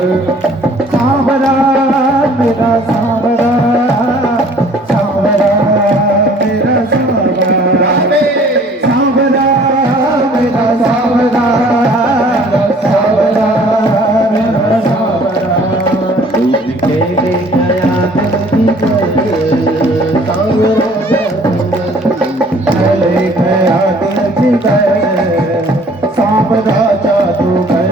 सांवरा मेरा सांवरा, सांवरा मेरा सांवरा, सांवरा मेरा सांवरा, सांवरा मेरा सांवरा। दूध के ले गया धरती पर सांवरा, ले गया धरती पर सांवरा जादूगर।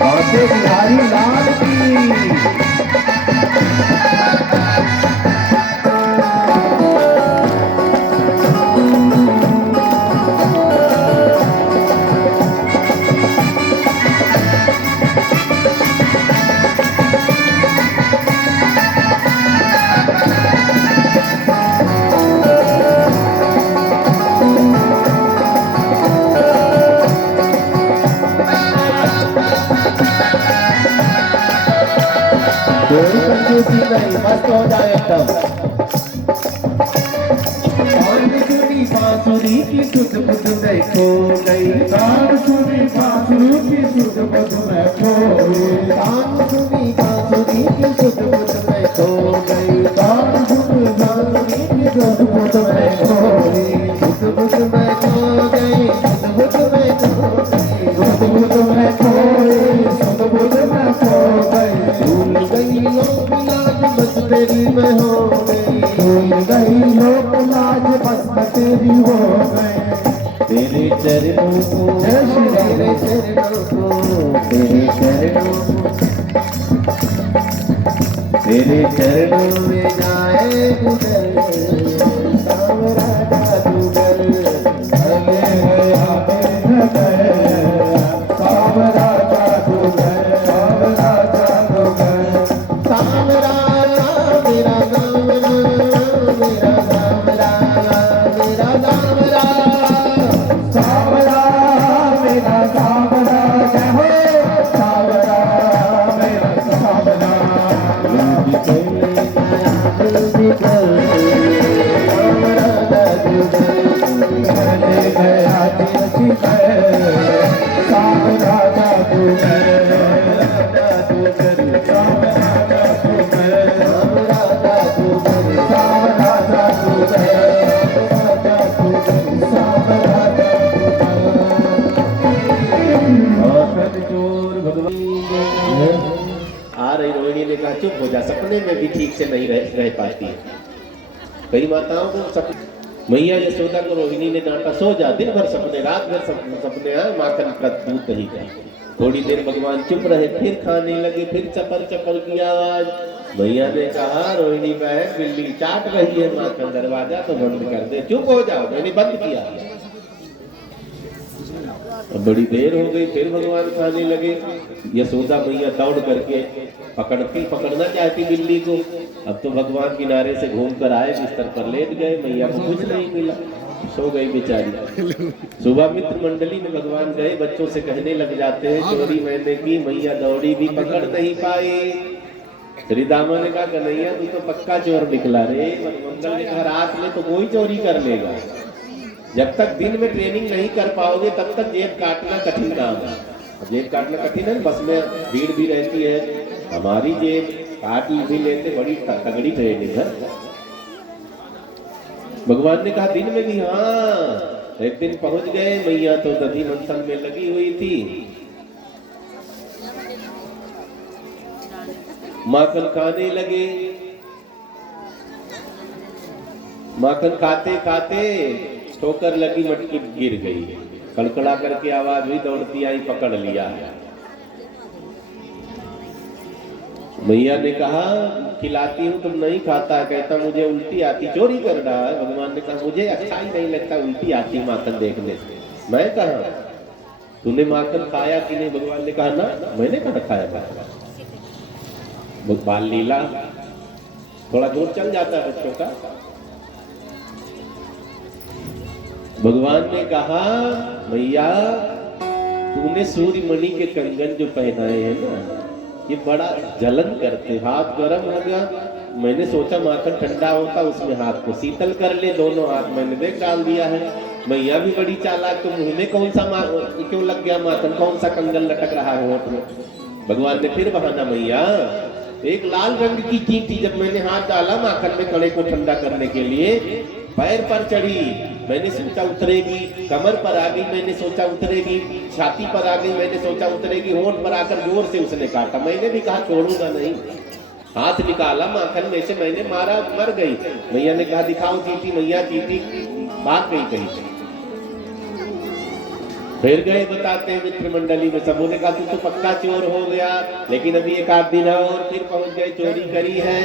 राधे बिहारी लाल की। कोई कंजूसी नहीं, मस्त हो जाए एकदम। सुनी बांसुरी की सुध बुध में खो गई, तान सुनी बांसुरी की सुध बुध में खो गई, तान सुनी बांसुरी की सुध बुध में खो गई, तान सुनी बांसुरी की सुध बुध में खो गई, सुध बुध में खो गई, सुध बुध में खो गई, सुध बुध में खो गई, सुध बुध में खो गई। भूल गई लोक लाज बस तेरी में हो गई, भूल गई लोक लाज बस तेरी हो गई। तेरे चरणों को, तेरे चरणों को, तेरे चरणों को, तेरे चरणों में जाए गुजर सांवरा जादूगर। चले गया बेनगर सांवरा जादूगर, सांवरा जादूगर, सांवरा मेरा सांवरा, मेरा सांवरा, मेरा सांवरा, सांवरा मेरा सांवरा, जय हो सांवरा मेरा सांवरा। रूप चले गया सांवरा जादूगर, चले गया सांवरा जादूगर, जादूगर सांवरा जादूगर, सांवरा जादूगर, सांवरा जादूगर, सांवरा जादूगर। चोर भगवान। आ रही रोहिणी ने कहा चुप हो जा, सपने में भी ठीक से नहीं रह पाती है। कई माताओं को मैया यशोदा को रोहिणी ने डांटा, सो जा, दिन भर सपने, रात भर सपने आए, माखन का दूध नहीं था। थोड़ी देर भगवान चुप रहे, फिर खाने लगे, फिर चपर चपर की आवाज। मैया ने कहा रोहिणी बहन बिल्ली चाट रही है माखन, दरवाजा तो बंद कर दे, चुप हो जाओ। मैंने बंद किया। अब बड़ी देर हो गई, फिर भगवान खाने लगे। यशोदा मैया दौड़ करके पकड़ना चाहती बिल्ली को। अब तो भगवान किनारे से घूम कर आए, बिस्तर पर लेट गए, मैया को कुछ नहीं मिला, सो गई बेचारी। सुबह मित्र मंडली में भगवान गए, बच्चों से कहने लग जाते हैं चोरी मैंने की, मैया दौड़ी भी पकड़ नहीं पाई। श्री दामा ने कहा कन्हैया तू तो पक्का चोर निकला रे। मंगल ने कहा रात में तो कोई चोरी कर लेगा, जब तक दिन में ट्रेनिंग नहीं कर पाओगे तब तक जेब काटना कठिन काम है। जेब काटना कठिन है, बस में भीड़ भी रहती है, हमारी जेब काट भी लेते, बड़ी तगड़ी ट्रेनिंग है। भगवान ने कहा दिन में भी। हाँ, एक दिन पहुंच गए, मैया तो दधी मंथन में लगी हुई थी। माखन खाने लगे, माखन खाते खाते ठोकर लगी, मटकी गिर गई, कड़कड़ा करके आवाज हुई, दौड़ती आई, पकड़ लिया। मैया ने कहा खिलाती हूँ तुम नहीं खाता, कहता मुझे उल्टी आती, चोरी कर रहा है। भगवान ने कहा मुझे अच्छा ही नहीं लगता उल्टी आती माखन देखने से। मैं कहा तूने माखन खाया कि नहीं? भगवान ने कहा ना, मैंने कहा खाया था। बाल लीला थोड़ा दूर चल जाता है बच्चों का। भगवान ने कहा मैया तूने सूर्य मणि के कंगन जो पहनाए हैं ना, ये बड़ा जलन करते, हाथ गर्म हो गया। मैंने सोचा माखन ठंडा होता, उसमें हाथ को शीतल कर ले, दोनों हाथ मैंने देख डाल दिया है। मैया भी बड़ी चालाक, तो मुंह में कौन सा क्यों लग गया माखन, कौन सा कंगन लटक रहा है होठ में। भगवान ने फिर बहाना, मैया एक लाल रंग की चींटी जब मैंने हाथ डाला माखन में कड़े को ठंडा करने के लिए, पैर पर चढ़ी, मैंने सोचा उतरेगी, कमर पर आ गई, मैंने सोचा उतरेगी, छाती पर आ गई, मैंने सोचा उतरेगी, होंठ पर आकर जोर से उसने काटा। मैंने भी कहा छोड़ूंगा नहीं, हाथ निकाला माखन में से, मैंने मारा, मर गई। मैया ने कहा दिखाओ चींटी। मैया चींटी भाग गई कहीं। फिर गए बताते हैं मित्र मंडली में, सबों ने कहा तू तो पक्का चोर हो गया, लेकिन अभी एक आध दिन और फिर पहुंच गए, चोरी करी है।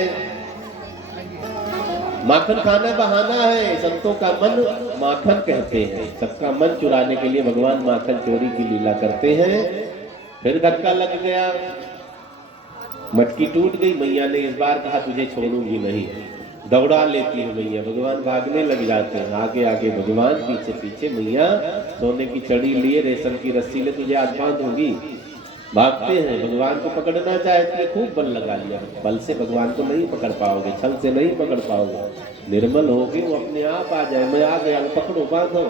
माखन खाना बहाना है, संतों का मन माखन कहते हैं, सबका मन चुराने के लिए भगवान माखन चोरी की लीला करते हैं। फिर धक्का लग गया, मटकी टूट गई। मैया ने इस बार कहा तुझे छोड़ूंगी नहीं, दौड़ा लेती है मैया। भगवान भागने लग जाते हैं, आगे आगे भगवान, पीछे पीछे मैया। सोने की छड़ी लिए, रेशम की रस्सी ले, तुझे आज बांधूंगी। भागते हैं, भगवान को पकड़ना चाहती है, खूब बल लगा लिया। बल से भगवान को नहीं पकड़ पाओगे, छल से नहीं पकड़ पाओगे, निर्मल होगे वो अपने आप आ जाए। मैं आ गया, पकड़ो बांधो।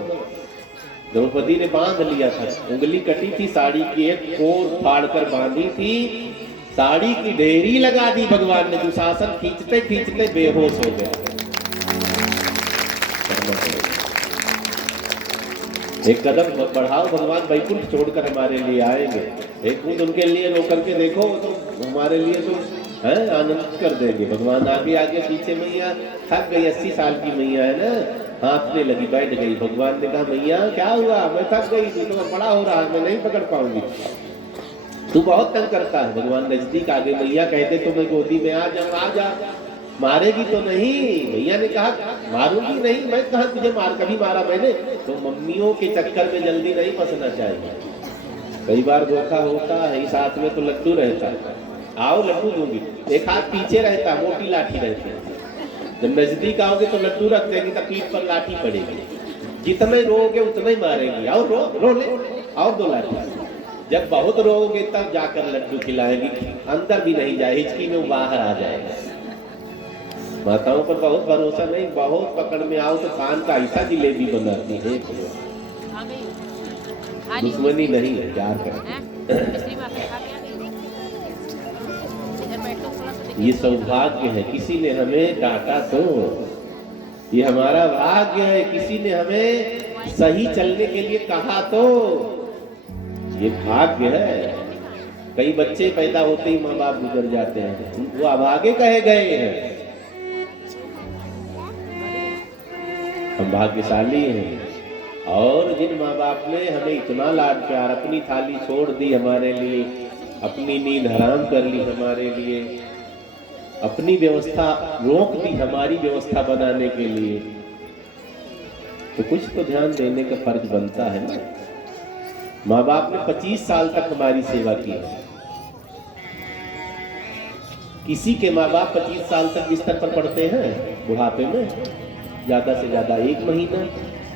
द्रौपदी ने बांध लिया था, उंगली कटी थी, साड़ी की एक कोर फाड़ कर बांधी थी, साड़ी की ढेरी लगा दी भगवान ने। दुशासन खींचते खींचते बेहोश हो गया। एक कदम बढ़ाओ, भगवान वैकुंठ छोड़कर हमारे लिए आएंगे। एक कूद उनके लिए रो करके देखो, तो हमारे लिए तो है आनंद कर देंगे। भगवान आगे आगे, पीछे मैया थक गई, 80 साल की मैया है ना, हाथने लगी, बैठ गई। भगवान ने कहा मैया क्या हुआ, मैं थक गई, तू तो बड़ा हो रहा है, मैं नहीं पकड़ पाऊंगी, तू बहुत तंग करता है। भगवान नजदीक आ गए, मैया कहते तो मैं गोदी में आ जा, आ जा, मारेगी तो नहीं। मैया ने कहा मारूंगी नहीं, मैं कहा तुझे कभी मारा मैंने। तो मम्मियों के चक्कर में जल्दी नहीं फंसना चाहिए, कई बार धोखा होता है। इस हाथ में तो लड्डू रहता है, आओ लड्डू दूंगी, एक हाथ पीछे रहता है, मोटी लाठी रहती है। जब नजदीक आओगे तो लड्डू रख देंगी, तो पीठ पर लाठी पड़ेगी, जितने रोगे उतना ही मारेंगी। और रो ले, और 2 लाठी। जब बहुत रोगे तब जाकर लड्डू खिलाएंगी, अंदर भी नहीं जाए, हिचकी में बाहर आ जाएगा। माताओं पर बहुत भरोसा नहीं, बहुत पकड़ में आओ तो कान का ऐसा जिलेबी बनाती है। दुश्मनी नहीं है, प्यार कर। ये सौभाग्य है, किसी ने हमें डांटा तो ये हमारा भाग्य है, किसी ने हमें सही चलने के लिए कहा तो ये भाग्य है। कई बच्चे पैदा होते ही माँ बाप गुजर जाते हैं, वो अभागे कहे गए हैं। हम भाग्यशाली हैं, और जिन माँ बाप ने हमें इतना लाड प्यार, अपनी थाली छोड़ दी हमारे लिए, अपनी नींद हराम कर ली हमारे लिए, अपनी व्यवस्था रोक दी हमारी व्यवस्था बनाने के लिए, तो कुछ तो ध्यान देने का फर्ज बनता है ना। माँ बाप ने 25 साल तक हमारी सेवा की है। किसी के माँ बाप 25 साल तक बिस्तर पर पड़ते हैं बुढ़ापे में, ज्यादा से ज्यादा 1 महीना,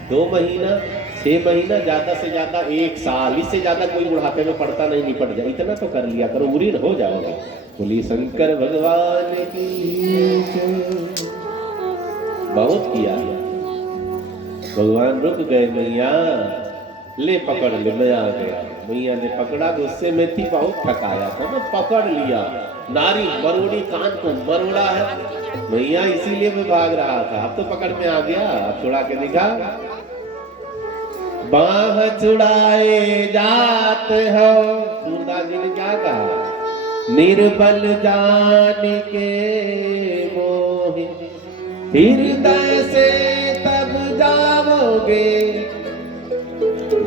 2 महीना, 6 महीना, ज्यादा से ज्यादा 1 साल, इससे ज्यादा कोई बुढ़ापे में पड़ता नहीं, निपट जाए, इतना तो कर लिया करो, उरीन हो जाओगे। बोली शंकर भगवान की। बहुत किया, भगवान रुक गए, मैया ले पकड़ ले, मैं आ गया। मैया ने पकड़ा, गुस्से में थी, बहुत थकाया था ना, पकड़ लिया, नारी मरोड़ी, कान को मरोड़ा है मैया, इसीलिए मैं भाग रहा था, अब तो पकड़ में आ गया, अब छुड़ा के दिखा। बाह छुड़ाए जात हो, सूरदास जी ने क्या कहा, निर्बल जान के मोहि हृदय से तब जाओगे,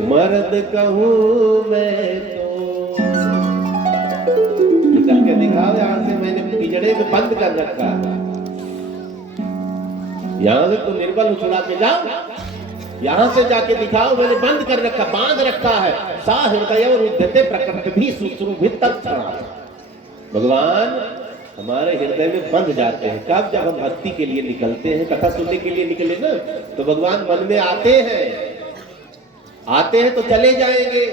मर्द कहूँ मैं तो। निकल के दिखाओ यहाँ से, मैंने पिंजड़े में बंद कर रखा, यहाँ से तो निर्बल उछला के जाओ, यहाँ से जाके दिखाओ, मैंने बंद कर रखा, बांध रखा है। सा हृदय और उद्धते प्रकृति भी सुश्रुभित तत्क्षणा। भगवान हमारे हृदय में बंध जाते हैं कब, जब हम भक्ति के लिए निकलते हैं, कथा सुनने के लिए निकले ना, तो भगवान मन में आते हैं तो चले जाएंगे,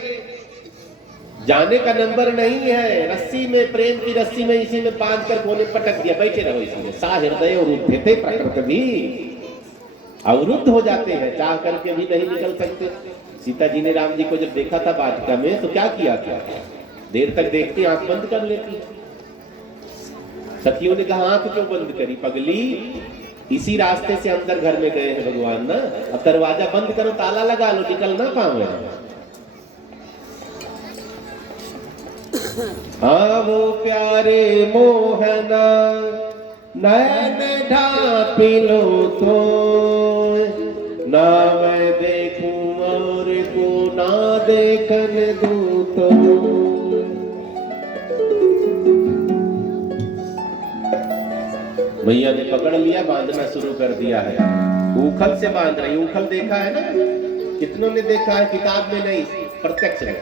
जाने का नंबर नहीं है। रस्सी में, प्रेम की रस्सी में इसी में बांध कर कोने पटक दिया, बैठे रहो इसी में। सा हृदय और उद्धते प्रकृति भी, अवरुद्ध हो जाते हैं, चाह करके भी नहीं निकल सकते। सीता जी ने राम जी को जब देखा था वाटिका में तो क्या किया था, देर तक देखती आंख बंद कर लेती। सखियों ने कहा आंख क्यों बंद करी पगली, इसी रास्ते से अंदर घर में गए हैं भगवान ना, अब दरवाजा बंद करो, ताला लगा लो, निकलना कहां है। आवो प्यारे मोहना नैन ढापी लो तो, ना मैं देखूं और को ना देखन दूं तो। मैया ने पकड़ लिया, बांधना शुरू कर दिया है, ऊखल से बांध रही। ऊखल देखा है ना, कितनों ने देखा है, किताब में नहीं प्रत्यक्ष में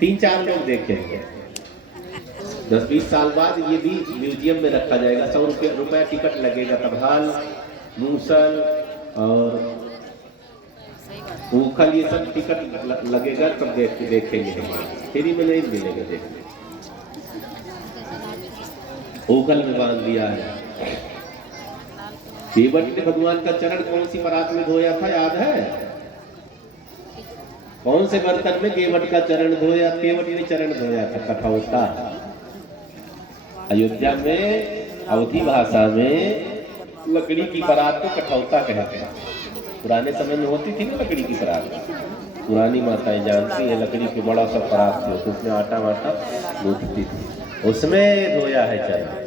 3-4 लोग देखेंगे। 10-20 साल बाद ये भी म्यूजियम में रखा जाएगा, 100 रुपया टिकट लगेगा। तबहाल, मूसल और ऊखल ये सब टिकट लगेगा, तब देखेंगे। फ्री में नहीं मिलेगा देखने। ऊखल में बांध दिया है। केवट ने भगवान का चरण कौन सी परात में धोया था याद है, कौन से बर्तन में केवट का चरण धोया, केवट ने चरण धोया था कठौता। अयोध्या में अवधी भाषा में लकड़ी की परात को कठौता कहते हैं। पुराने समय में होती थी ना लकड़ी की परात, पुरानी माताएं जानती है, लकड़ी की बड़ा सा परात थी, उसमें आटा वाटा गूंथती थी, उसमें धोया है चरण।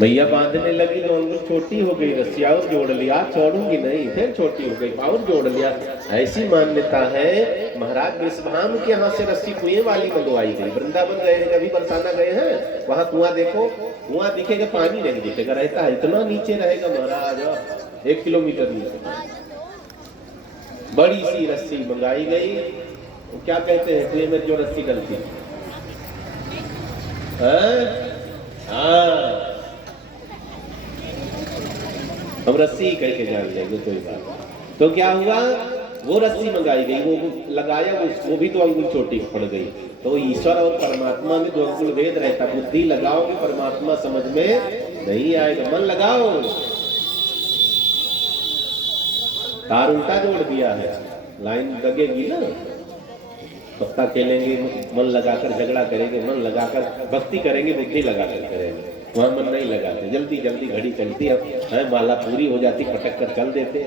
मैया बांधने लगी तो अंगुल छोटी हो गई, रस्सी और जोड़ लिया, छोड़ूंगी नहीं, फिर छोटी हो गई, और जोड़ लिया। ऐसी मान्यता है, महाराज विश्वभानु के यहाँ से रस्सी कुएं वाली मंगवाई गई। वृंदावन गए हैं, कभी बरसाना गए हैं, वहां कुआं देखो, कुआं दिखेगा, पानी नहीं दिखेगा, रहता है इतना नीचे रहेगा महाराज, 1 किलोमीटर नीचे। बड़ी सी रस्सी मंगाई गई, क्या कहते हैं कुएं में जो रस्सी डलती है, हाँ हम रस्सी कह के जान लेंगे कोई बात। तो क्या हुआ, वो रस्सी मंगाई गई, वो लगाया, वो भी तो अंगुल छोटी पड़ गई। तो ईश्वर और परमात्मा में 2 अंगुल भेद रहता, बुद्धि लगाओगे परमात्मा समझ में नहीं आएगा, मन लगाओ। तार उल्टा जोड़ दिया है, लाइन लगेगी ना, पत्ता खेलेंगे मन लगाकर, झगड़ा करेंगे मन लगाकर, भक्ति करेंगे बुद्धि लगाकर करेंगे, वहां मन नहीं लगाते। जल्दी जल्दी घड़ी चलती है, माला पूरी हो जाती, पटक कर चल देते।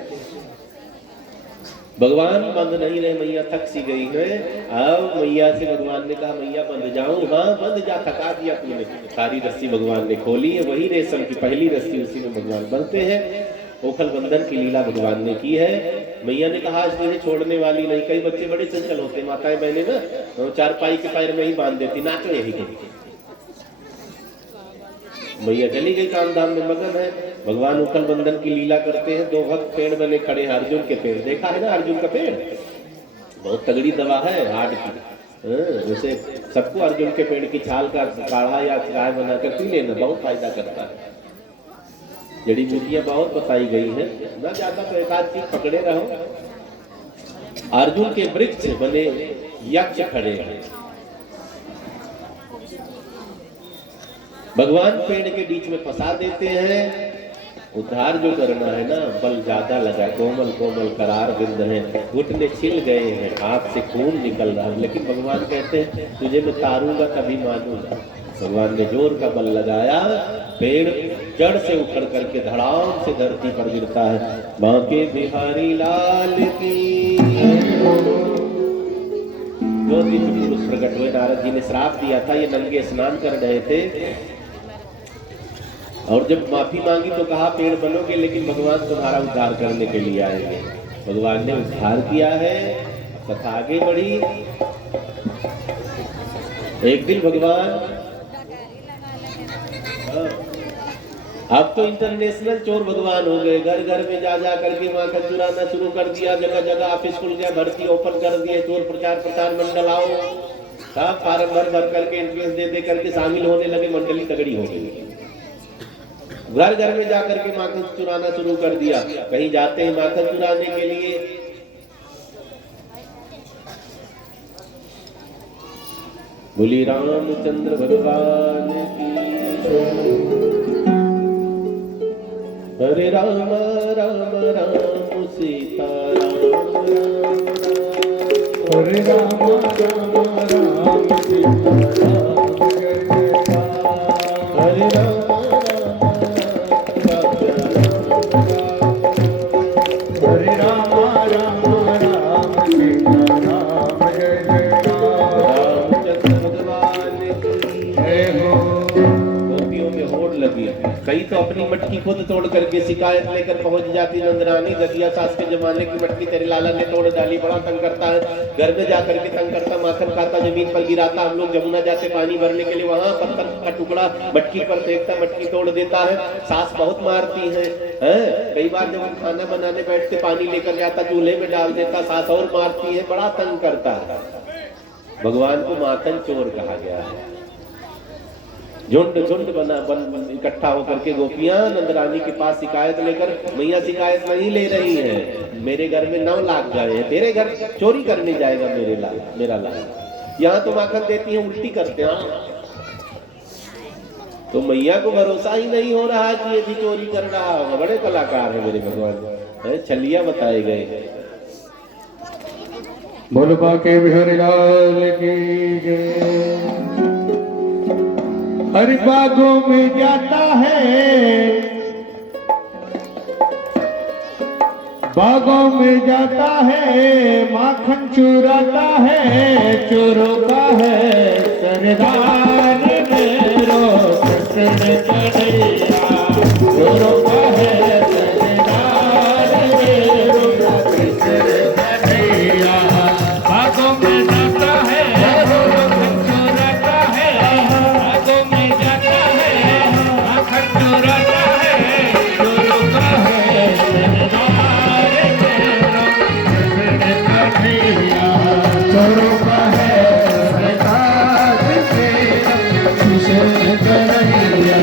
भगवान बंद नहीं रहे, मैया थक सी गई है। अब मैया से भगवान ने कहा मैया बंद जाऊं, हाँ बंद जा, थका दिया तुमने। सारी रस्सी भगवान ने खोली है, वही रेशम की पहली रस्सी, उसी में भगवान बनते हैं। ओखल बंधन की लीला भगवान ने की है। मैया ने कहा आज तुझे छोड़ने वाली नहीं। कई बच्चे बड़े चंचल होते, माताएं बहने ना चारपाई के पैर में ही बांध देती, नाचो यही कहीं। मैया चली गई, काम धाम में मगन है। भगवान उखल बंधन की लीला करते हैं। 2 भक्त पेड़ बने खड़े हैं, अर्जुन के पेड़, देखा है ना अर्जुन का पेड़, बहुत तगड़ी दवा है हार्ट की। जैसे सबको अर्जुन के पेड़ की छाल का काढ़ा या चाय बनाकर पी लेना, बहुत फायदा करता है। जड़ी बूटियां बहुत बताई गई हैं, ना ज्यादा तो 1 आध चीज पकड़े रहो। अर्जुन के वृक्ष बने यक्ष खड़े हैं, भगवान पेड़ के बीच में फंसा देते हैं। उद्धार जो करना है ना, बल ज्यादा लगा, कोमल कोमल करार बिंद है, घुटने छिल गए हैं, हाथ से खून निकल रहा है, लेकिन भगवान कहते हैं तुझे मैं तारूंगा तभी मानूंगा। भगवान ने जोर का बल लगाया, पेड़ जड़ से उखड़ करके धड़ाम से धरती पर गिरता है। बांके बिहारी लाल की। जो दिव्य पुरुष प्रकट हुए, नारद जी ने श्राप दिया था, ये नंगे स्नान कर रहे थे और जब माफी मांगी तो कहा पेड़ बनोगे, लेकिन भगवान तुम्हारा उद्धार करने के लिए आएंगे। भगवान ने उद्धार किया है, कथा आगे बढ़ी। एक दिन भगवान, अब तो इंटरनेशनल चोर भगवान हो गए, घर घर में जा जा करके माखन चुराना शुरू कर दिया, जगह जगह ऑफिस खुल गया, भर्ती ओपन कर दिए, चोर प्रचार मंडल आओ, सब फार्म भर भर करके एंट्रेंस दे करके शामिल होने लगे, मंडली तगड़ी हो गई। घर घर में जाकर के माखन चुराना शुरू कर दिया। कहीं जाते हैं माखन चुराने के लिए, बोली रामचंद्र भगवान की। हरे राम राम राम सीता राम राम राम। हरे राम राम राम सीता राम जय जयकार। हरे राम राम हरे राम राम राम सीता राम जय जयकार। रामचंद्र भगवान की जय हो। गोपियों में होड़ लगी। कई तो अपनी मटकी खुद तोड़ करके शिकायत लेकर पहुंच जाती। नंदरानी ददिया सास के जमाने की मटकी तेरे लाला ने तोड़ डाली, बड़ा तंग करता है। घर में जाकर के तंग करता, माखन खाता, जमीन पर गिराता। हम लोग जमुना जाते पानी भरने के लिए, वहां पत्थर का टुकड़ा मटकी पर फेंकता, मटकी तोड़ देता है। सास बहुत मारती है, कई बार जब हम खाना बनाने बैठते पानी लेकर जाता, चूल्हे में डाल देता, सास और मारती है, बड़ा तंग करता है। भगवान को माखन चोर कहा गया है। झुंड झुंड बन इकट्ठा होकर के गोपियां नंदरानी के पास शिकायत लेकर, मैया शिकायत नहीं ले रही है, मेरे घर में 9 लाख गाय है, तेरे घर चोरी करने जाएगा मेरा लाल। यहाँ तो माखन देती है, उल्टी करते हैं। तो मैया को भरोसा ही नहीं हो रहा है कि ये भी चोरी कर रहा होगा। बड़े कलाकार है मेरे भगवान, छलिया बताए गए। बोल बाके बिहारी लाल की जय। हर बागों में जाता है, बागों में जाता है, माखन चुराता है, चोरों का है सरदार मेरो कृष्ण कन्हैया। चोरों का है सरदार मेरो कृष्ण कन्हैया। बागों में जाता है, माखन चुराता है, बागों में जाता है, माखन चुराता है, चोरों का है सरदार मेरो कृष्ण कन्हैया। चोरों का है सरदार मेरो कृष्ण कन्हैया।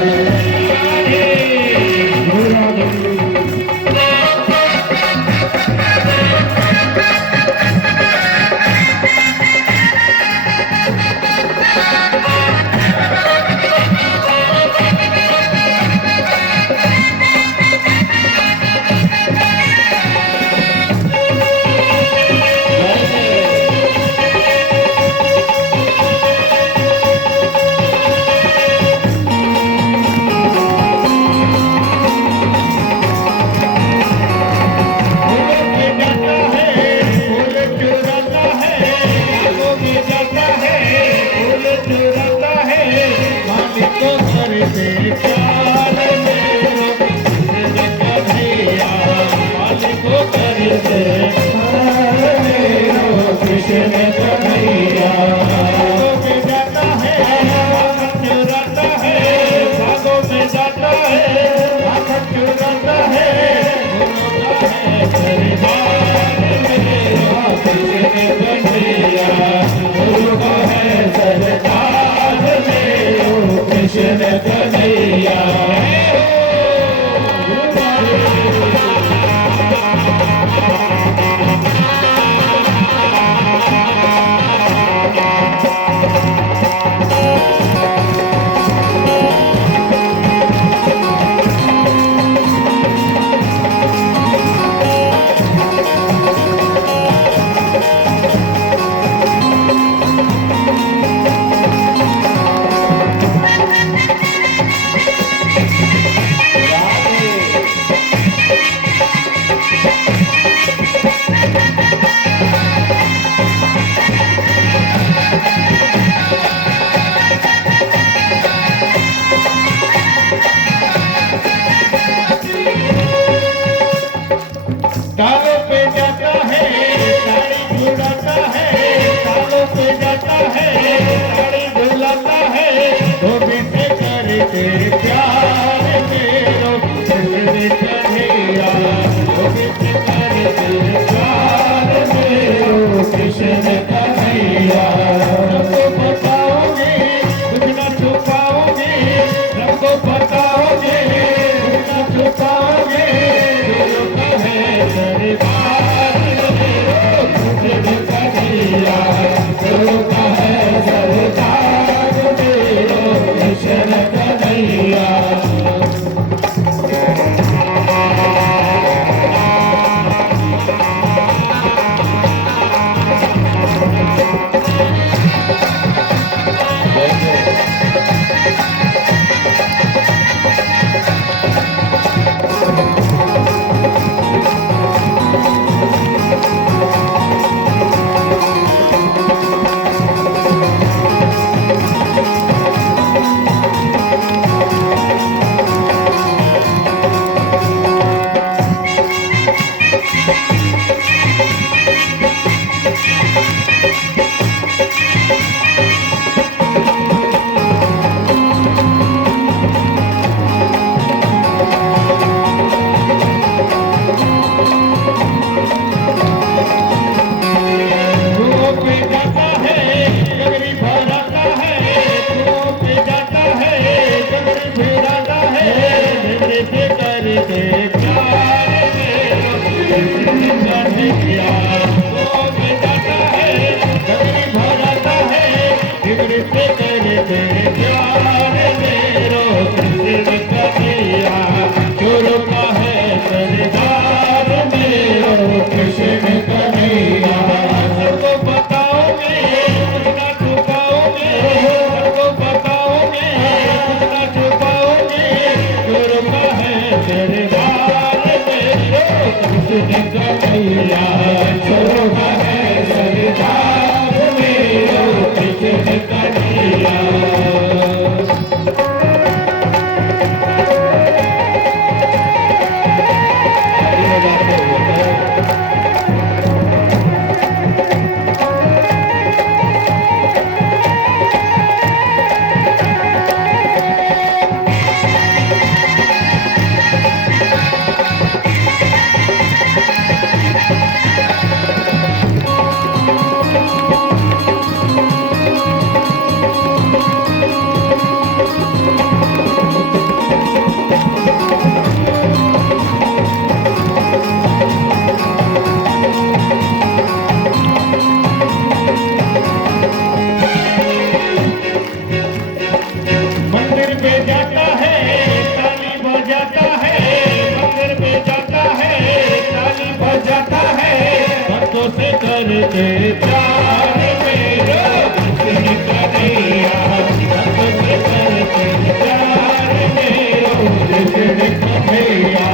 करते प्यार मेरा कृष्ण कन्हैया सबसे करते प्यार मेरा कृष्ण कन्हैया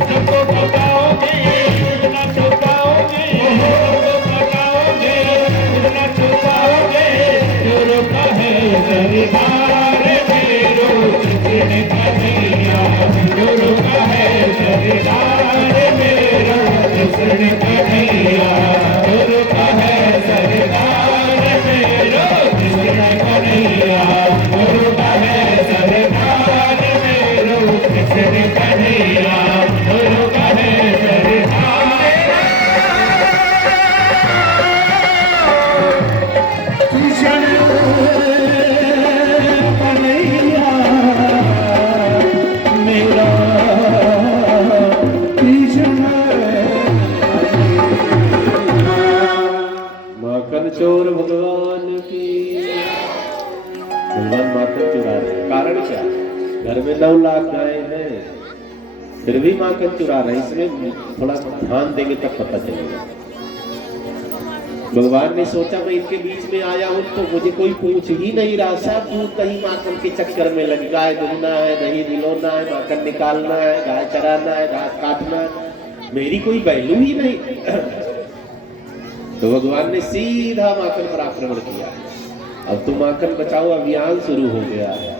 सबको बताओगे न छुपाओगे सबको बताओगे न छुपाओगे गुरु का है सरदार मेरो कृष्ण कन्हैया गुरु का है सरदार मेरो कृष्ण कन्हैया गुरु का है सरदार मेरो कृष्ण कन्हैया गुरु का है सरदार मेरो कृष्ण कन्हैया गुरु का है सरदार कृष्ण कन्हैया मेरा माखन चोर भगवान की। भगवान माखन चुरा रहे हैं, कारण क्या? घर में 9 लाख गायें हैं, फिर भी माखन चुरा रहे हैं। इसमें थोड़ा ध्यान देंगे तब पता चलेगा। भगवान ने सोचा मैं इनके बीच में आया हूं तो मुझे कोई पूछ ही नहीं रहा। सब दूर कहीं माखन के चक्कर में लग, गाय धुलना है, दही दिलौना है, माखन निकालना है, गाय चराना है, घास काटना है, मेरी कोई वैल्यू ही नहीं। तो भगवान ने सीधा माखन पर आक्रमण किया। अब तो माखन बचाओ अभियान शुरू हो गया है।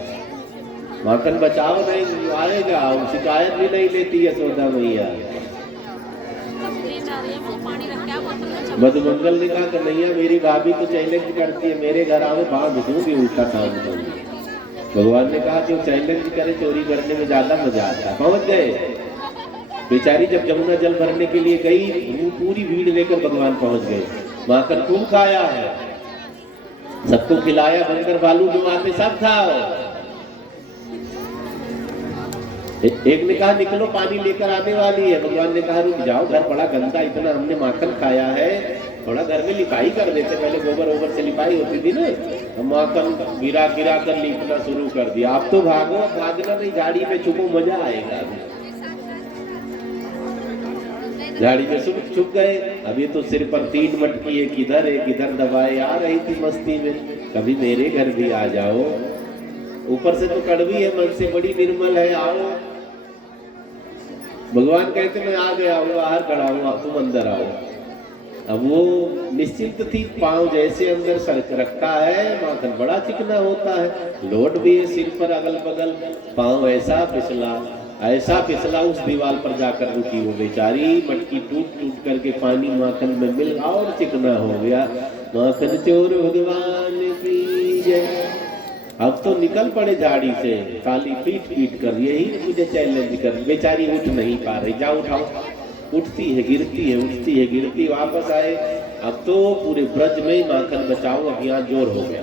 माखन बचाओ नहीं आएगा, शिकायत भी नहीं लेती यशोदा मैया। मधुमंगल ने कहा कन्हैया मेरी भाभी तो चैलेंज करती है, मेरे घर आओ बांध दूंगी, उल्टा काम दूंगी। भगवान ने कहा जो चैलेंज करे चोरी करने में ज्यादा मजा आता है। पहुंच गए बेचारी, जब जमुना जल भरने के लिए गई पूरी भीड़ लेकर भगवान पहुंच गए। माखन खूब खाया है, सबको खिलाया, बनकर बालू जो आते सब खाओ। एक ने कहा निकलो पानी लेकर आने वाली है। भगवान ने कहा रुक जाओ, घर बड़ा गंदा, इतना हमने माखन खाया है, थोड़ा घर में लिपाई कर देते। पहले गोबर ओबर से लिपाई होती थी ना, माखन गिरा गिरा कर लीपना शुरू कर दिया। आप तो भागो, भागना नहीं, झाड़ी पे छुपो, मजा आएगा। झाड़ी में छुप गए। अभी तो सिर पर 3 मटकी, एक इधर दबाए आ रही थी मस्ती में। कभी मेरे घर भी आ जाओ, ऊपर से तो कड़वी है, मन से बड़ी निर्मल है, आओ। भगवान कहते मैं आ गया हूँ, बाहर खड़ा हूँ, तुम अंदर आओ। अब वो निश्चिंत थी, पांव जैसे अंदर सर रखता है, माखन बड़ा चिकना होता है, लोट भी है सिर पर अगल बगल, पांव ऐसा फिसला उस दीवार पर जाकर रुकी। वो बेचारी मटकी टूट करके पानी माखन में मिल और चिकना हो गया। माखन चोर भगवान की जय। अब तो निकल पड़े झाड़ी से, काली पीट कर, यही मुझे चैलेंज कर। बेचारी उठ नहीं पा रही, जा उठाओ। उठती है गिरती है, उठती है गिरती, वापस आए। अब तो पूरे ब्रज में माखन बचाओ अभियान जोर हो गया।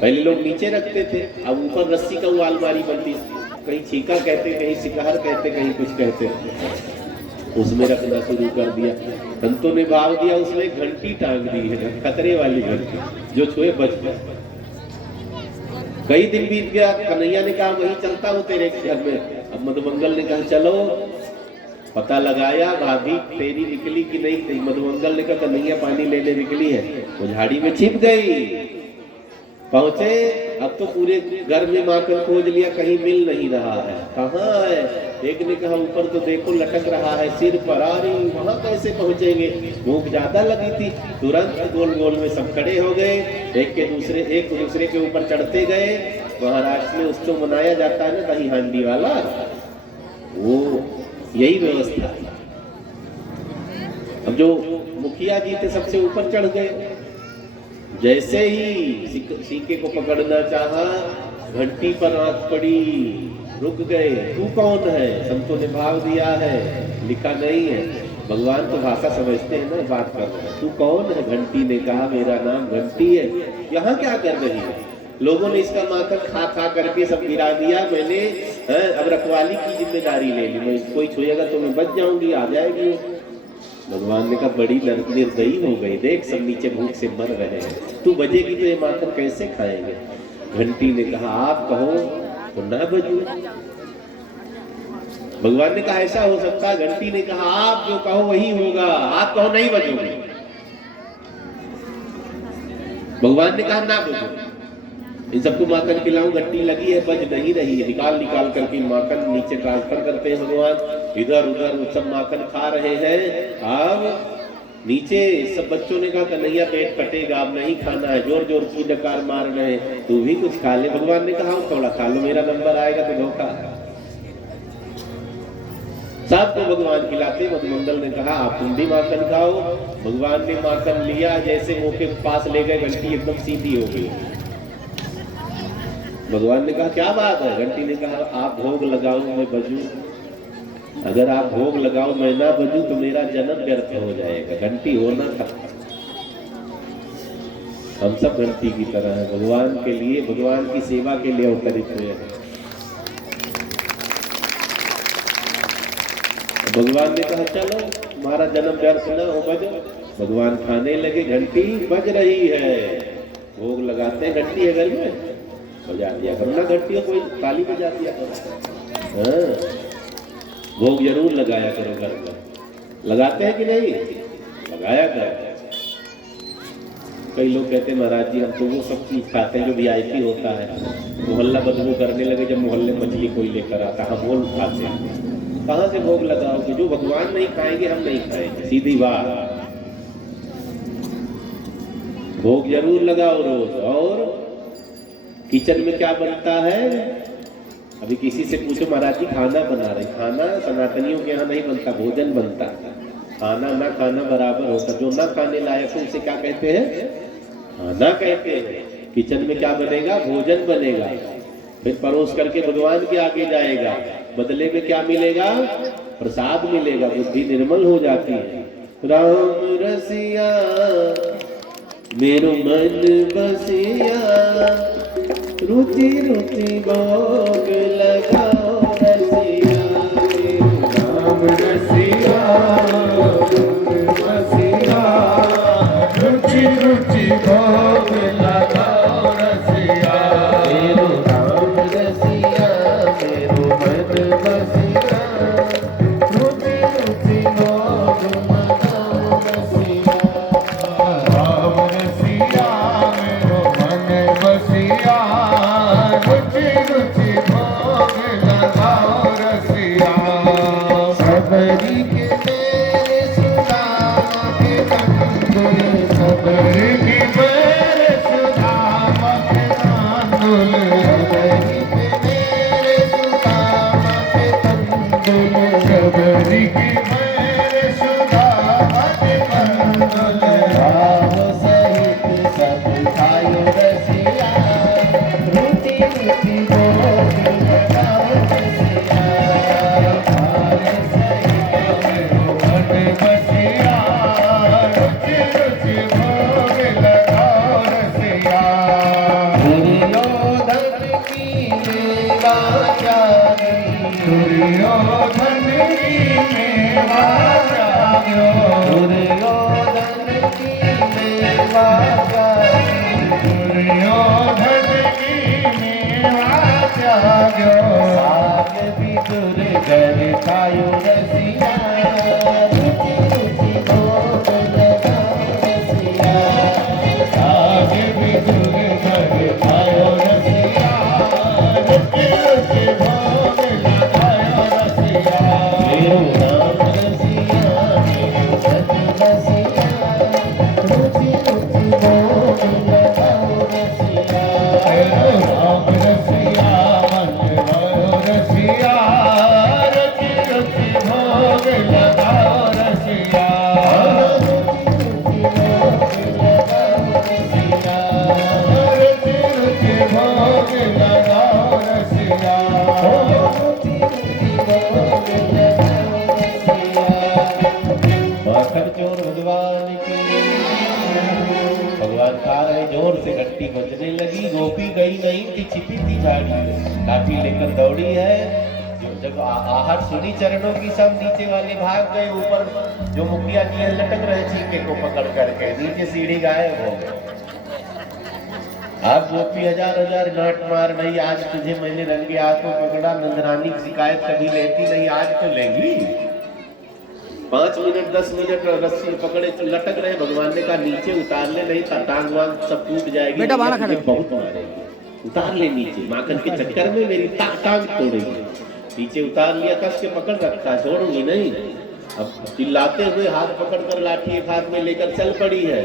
पहले लोग नीचे रखते थे, अब ऊपर रस्सी का वो अलमारी बनती, कहीं छीका कहते, कहीं सिकहर कहते, कहीं कुछ कहते, उसमें रखना शुरू कर दिया। संतों ने भाव दिया, उसमें घंटी टांग दी है, खतरे वाली घंटी, जो छुए बच गया। कई दिन बीत गया, कन्हैया ने कहा वही चलता हूँ तेरे घर में। अब मधुमंगल ने कहा चलो, पता लगाया भाभी तेरी निकली कि नहीं। मधुमंगल ने कहा कन्हैया पानी लेने निकली है, वो झाड़ी में छिप गई। पहुंचे, अब तो पूरे घर में माखन खोज लिया, कहीं मिल नहीं रहा है, कहाँ है। एक ने कहा ऊपर तो देखो लटक रहा है सिर पर, आ रही, वहां कैसे पहुंचेंगे, भूख ज्यादा लगी थी। तुरंत गोल गोल में सब खड़े हो गए, एक दूसरे के ऊपर चढ़ते गए। महाराष्ट्र में उत्सव मनाया जाता है ना, दही हांडी वाला, वो यही व्यवस्था है। अब जो मुखिया जी थे सबसे ऊपर चढ़ गए, जैसे ही सीके को पकड़ना चाहा, घंटी पर आंख पड़ी, रुक गए। तू कौन है? संतों ने भाव दिया है, लिखा नहीं है। भगवान तो भाषा समझते हैं ना, बात कर रहे हैं। तू कौन है? घंटी ने कहा मेरा नाम घंटी है। यहाँ क्या कर रही है? लोगों ने इसका माखन खा करके सब गिरा दिया। मैंने अब रखवाली की जिम्मेदारी ले ली, मैं कोई छुएगा तो मैं बच जाऊंगी, आ जाएगी। भगवान ने कहा बड़ी निर्दयी हो गई, देख सब नीचे भूख से मर रहे हैं, तू बजेगी तो ये माखन कैसे खाएंगे। घंटी ने कहा आप कहो तो ना बजू। भगवान ने कहा ऐसा हो सकता है? घंटी ने कहा आप जो कहो वही होगा, आप कहो नहीं बजोगे। भगवान ने कहा ना बजो, इन सबको माखन खिलाऊं। घंटी लगी है, बज नहीं रही है। निकाल निकाल करके माखन नीचे ट्रांसफर करते हैं भगवान। इधर उधर सब माखन खा रहे हैं। अब नीचे सब बच्चों ने कहा कन्हैया पेट कटेगा, अब नहीं खाना है। जोर जोर की डकार मार रहे हैं, तू भी कुछ खा ले। भगवान ने कहा थोड़ा खा लो, मेरा नंबर आएगा तो धोखा। सबको भगवान खिलाते। मधुमंडल ने कहा आप तुम भी माखन खाओ। भगवान ने माखन लिया, जैसे मुंह के पास ले गए घंटी एकदम सीधी हो गई। भगवान ने कहा क्या बात है? घंटी ने कहा आप भोग लगाओ मैं बजूं। अगर आप भोग लगाओ मैं ना बजूं तो मेरा जन्म व्यर्थ हो जाएगा। घंटी होना था। हम सब घंटी की तरह है, भगवान के लिए, भगवान की सेवा के लिए अवतरित हुए हैं। भगवान ने कहा चलो तुम्हारा जन्म व्यर्थ ना हो, बजो। भगवान खाने लगे, घंटी बज रही है। भोग लगाते हैं, घंटी है घर में, बजा दिया करो ना। घंटियों कोई ताली बजा दिया करो। हाँ, भोग जरूर लगाया करो घर पर। लगाते हैं कि नहीं? लगाया करो। कई लोग कहते हैं महाराज जी हम तो वो सब चीज खाते हैं जो वीआईपी होता है। मोहल्ला बदबू करने लगे जब मोहल्ले मछली कोई लेकर आता, हम वो खाते हैं। कहाँ से भोग लगाओगे? जो भगवान नहीं खाएंगे हम नहीं खाएंगे, सीधी बात। भोग जरूर लगाओ रोज। और किचन में क्या बनता है? अभी किसी से पूछो महाराज जी खाना बना रहे। खाना सनातनियों के यहाँ नहीं बनता, भोजन बनता। खाना ना खाना बराबर होता। जो ना खाने लायक है उसे क्या कहते हैं? खाना कहते हैं। किचन में क्या बनेगा? भोजन बनेगा। फिर परोस करके भगवान के आगे जाएगा, बदले में क्या मिलेगा? प्रसाद मिलेगा। बुद्धि निर्मल हो जाती है। राम रसिया मेरो मन बसिया, रुचि रुचि भोग लगाओ रसिया। राम रसिया बसिया, रुचि रुचि भोग लगाओ रसिया। मेरो राम रसिया मेरो मन बसिया, रुचि रुचि भोग लगाओ रसिया। राम रसिया मेरो मन बसिया, रुचि रुचि भोग लगाओ रसिया। सबरी के मेरे सुदामा के कंदुल, सबरी की मेरे सुदामा के कांदुल, सबरी के मेरे सुदामा के कंदुल, सबरी की मेरे सुदामा के कांदुल। राम सहित सब खायो रसिया, रुचि रुचि भोग लगाओ रसिया। राम सहित मन बसिया, रुचि रुचि भोग लगाओ रसिया। दुर्योधन की मेवा चारी, दुर्योधन की मेवा त्याग्यो, दुर्योधन की मेवा चारी, दुर्योधन की मेवा त्याग्यो। साग भी दुर्गर खायो रसिया, रुचि रुचि भोग लगाओ रसिया। साग भी दुर्गर खायो रसिया, रुचि रुचि भोग लगायो रसिया। मेरो राम रसिया मेरो सत रसिया, रुचि रुचि भोग लगाओ रसिया। राम रसिया मन भयो रसिया, रुचि रुचि भोग लगाओ रसिया। रुचि रुचि भोग लगाओ रसिया। माखन चोर भगवान की। भगवान खा रहे, जोर से घंटी बजने लगी। गोपी गई नहीं थी, छिपी थी झाड़ी में, लाठी लेकर दौड़ी है। जब आहट सुनी चरणों की, सब नीचे वाले भाग गए। ऊपर जो मुखिया जी लटक रहे छीके को पकड़ करके, नीचे सीढ़ी गायब हो गए। आप गोपी हजार हजार नाट मार नहीं, आज तुझे मैंने रंगे हाथों पकड़ा, नंदरानी की शिकायत कभी लेती नहीं, आज तो लेगी। 5 मिनट 10 मिनट रस्सी पकड़े तो लटक रहे, भगवान ने कहा नीचे उतार ले, नहीं टांग वांग सब टूट जाएगी, बेटा बाहर खड़े बहुत मारेगी, उतार ले नीचे, माखन के चक्कर में मेरी टांग तोड़ेगी। नीचे उतार लिया, कस के पकड़ रखा, छोड़ूंगी नहीं। अब चिल्लाते हुए हाथ पकड़कर लाठी एक हाथ में लेकर चल पड़ी है।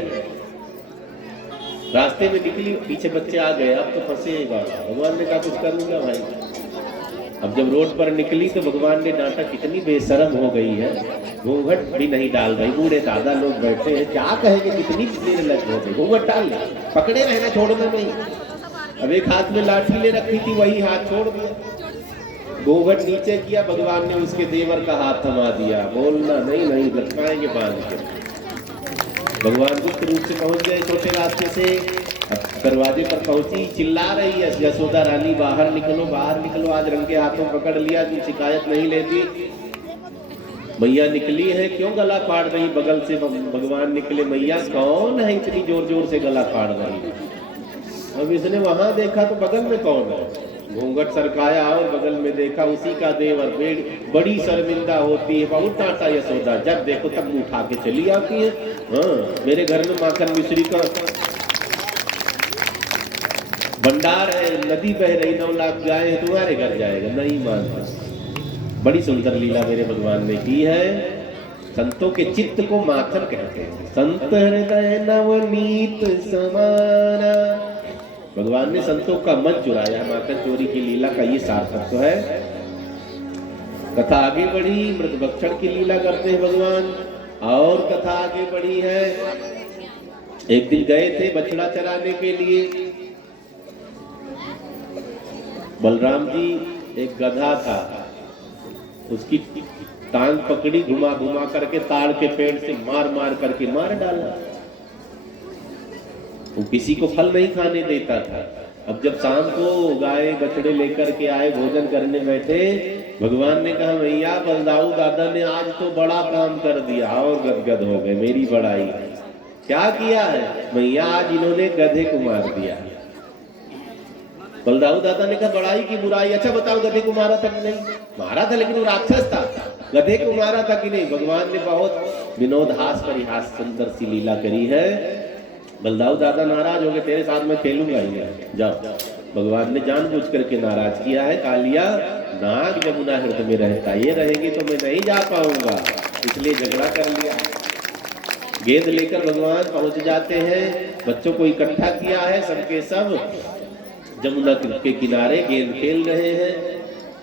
रास्ते में निकली, पीछे बच्चे आ गए, अब तो फंसेगा। भगवान ने कहा कुछ कर लूंगा भाई। अब जब रोड पर निकली तो भगवान ने डांटा, कितनी बेशरम हो गई है, घूंघट भी नहीं डाल रही, बूढ़े दादा लोग बैठे हैं, क्या कहेंगे, कितनी देर लग हो गई, घूंघट डाल ले, पकड़े रहना, छोड़ना नहीं। अब एक हाथ में लाठी ले रखी थी, वही हाथ छोड़ दिया, घूंघट नीचे किया, भगवान ने उसके देवर का हाथ थमा दिया, बोलना नहीं, नहीं लटकाएंगे बांध के। भगवान गुप्त रूप से पहुंच गए छोटे रास्ते से। अब दरवाजे पर पहुंची, चिल्ला रही है यशोदा रानी, बाहर निकलो, बाहर निकलो, आज रंगे हाथों पकड़ लिया, तुम शिकायत नहीं लेती। मैया निकली है, क्यों गला फाड़ रही, बगल से भगवान निकले, मैया कौन है इतनी जोर जोर से गला फाड़ रही। अब इसने वहां देखा तो बगल में कौन है, घूंघट सरकाया और बगल में देखा उसी का देवर। बड़ी शर्मिंदा होती है, बहुत डांटा यशोदा, जब देखो तब उठा के चली आती है। हाँ, मेरे घर में माखन मिश्री का भंडार है, नदी बह रही, 9 लाख गाय है, तुम्हारे घर जाएगा, नहीं मानता। बड़ी सुंदर लीला मेरे भगवान ने की है। संतों के चित्त को माखन कहते हैं। संत हृदय नवनीत समाना, भगवान ने संतों का मन चुराया। माखन चोरी की लीला का ये सार्थक है। कथा आगे बढ़ी, मृत भक्षण की लीला करते हैं भगवान, और कथा आगे बढ़ी है। एक दिन गए थे बछड़ा चराने के लिए, बलराम जी, एक गधा था, उसकी टांग पकड़ी, घुमा घुमा करके ताड़ के पेड़ से मार मार करके मार डाला। वो किसी को फल नहीं खाने देता था। अब जब शाम को गाय बछड़े लेकर के आए, भोजन करने बैठे, भगवान ने कहा भैया बलदाऊ दादा ने आज तो बड़ा काम कर दिया, और गदगद हो गए, मेरी बड़ाई। क्या किया है भैया, आज इन्होंने गधे को मार दिया। बलदाऊ दादा ने कहा बड़ाई की बुराई, अच्छा बताओ गधे को मारा था कि नहीं? मारा था, लेकिन वो राक्षस था, गधे को मारा था कि नहीं? भगवान ने बहुत विनोद हास परिहास सुंदर सी लीला करी है। बलदाऊ दादा नाराज हो गए, तेरे साथ मैं खेलूंगा ही नहीं, जाओ। भगवान ने जानबूझ करके नाराज किया है, कालिया नाग जमुना हृदय में रहता, ये रहेगी तो मैं नहीं जा पाऊंगा, इसलिए झगड़ा कर लिया। गेंद लेकर भगवान पहुंच जाते हैं, बच्चों को इकट्ठा किया है, सबके सब जमुना के किनारे गेंद खेल रहे हैं।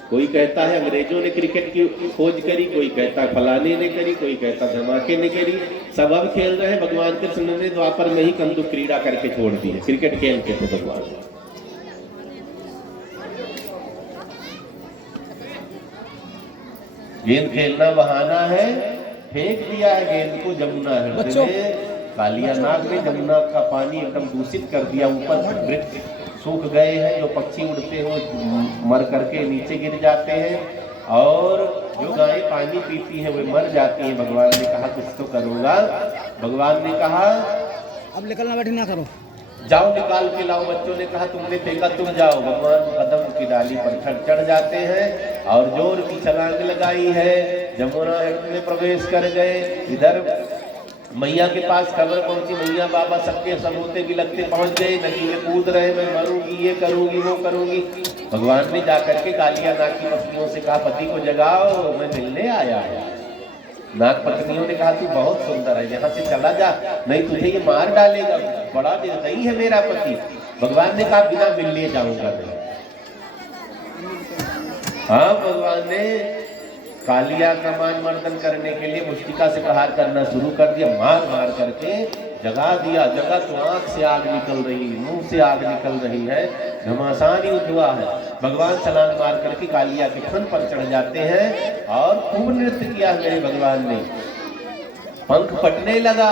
कोई कहता है अंग्रेजों ने क्रिकेट की खोज करी, कोई कहता है फलाने ने करी, कोई कहता धमाके ने करी, सब अब खेल रहे हैं। भगवान कृष्ण ने द्वापर में ही कंदुक क्रीड़ा करके छोड़ दी है, क्रिकेट खेलते थे भगवान। गेंद खेलना बहाना है, फेंक दिया है गेंद को जमुना हृदय में। कालिया नाग ने जमुना का पानी एकदम दूषित कर दिया, ऊपर वृक्ष सूख गए हैं, जो पक्षी उड़ते हुए मर करके नीचे गिर जाते हैं, और जो गाय पानी पीती है वे मर जाती है। भगवान ने कहा कुछ तो करूंगा। भगवान ने कहा अब निकलना बैठी ना करो, जाओ निकाल के लाओ। बच्चों ने कहा तुमने फेंका तुम जाओ। भगवान कदम की डाली पर चढ़ जाते हैं और जोर की छलांग लगाई है, जमुना में प्रवेश कर गए। इधर मैया के पास खबर पहुंची, मैया बाबा सबके सब होते भी लगते पहुंच गए, नदी में कूद रहे, मैं मरूंगी, ये करूंगी, वो करूंगी। भगवान ने जाकर के कालिया नाग की पत्नियों से कहा पति को जगाओ, मैं मिलने आया है। नाग पत्नियों ने कहा तू बहुत सुंदर है, यहाँ से चला जा, नहीं तुझे ये मार डालेगा, बड़ा निर्दयी है मेरा पति। भगवान ने कहा बिना मिलने जाऊंगा नहीं। हाँ, भगवान ने कालिया का मान मर्दन करने के लिए मुष्टिका से प्रहार करना शुरू कर दिया, मार मार करके जगा दिया। जगा तो आंख से आग निकल रही, मुंह से आग निकल रही है, घमासान युद्ध हुआ है। भगवान छलांग मार करके कालिया के फन पर चढ़ जाते हैं और खूब नृत्य किया मेरे भगवान ने। पंख फटने लगा,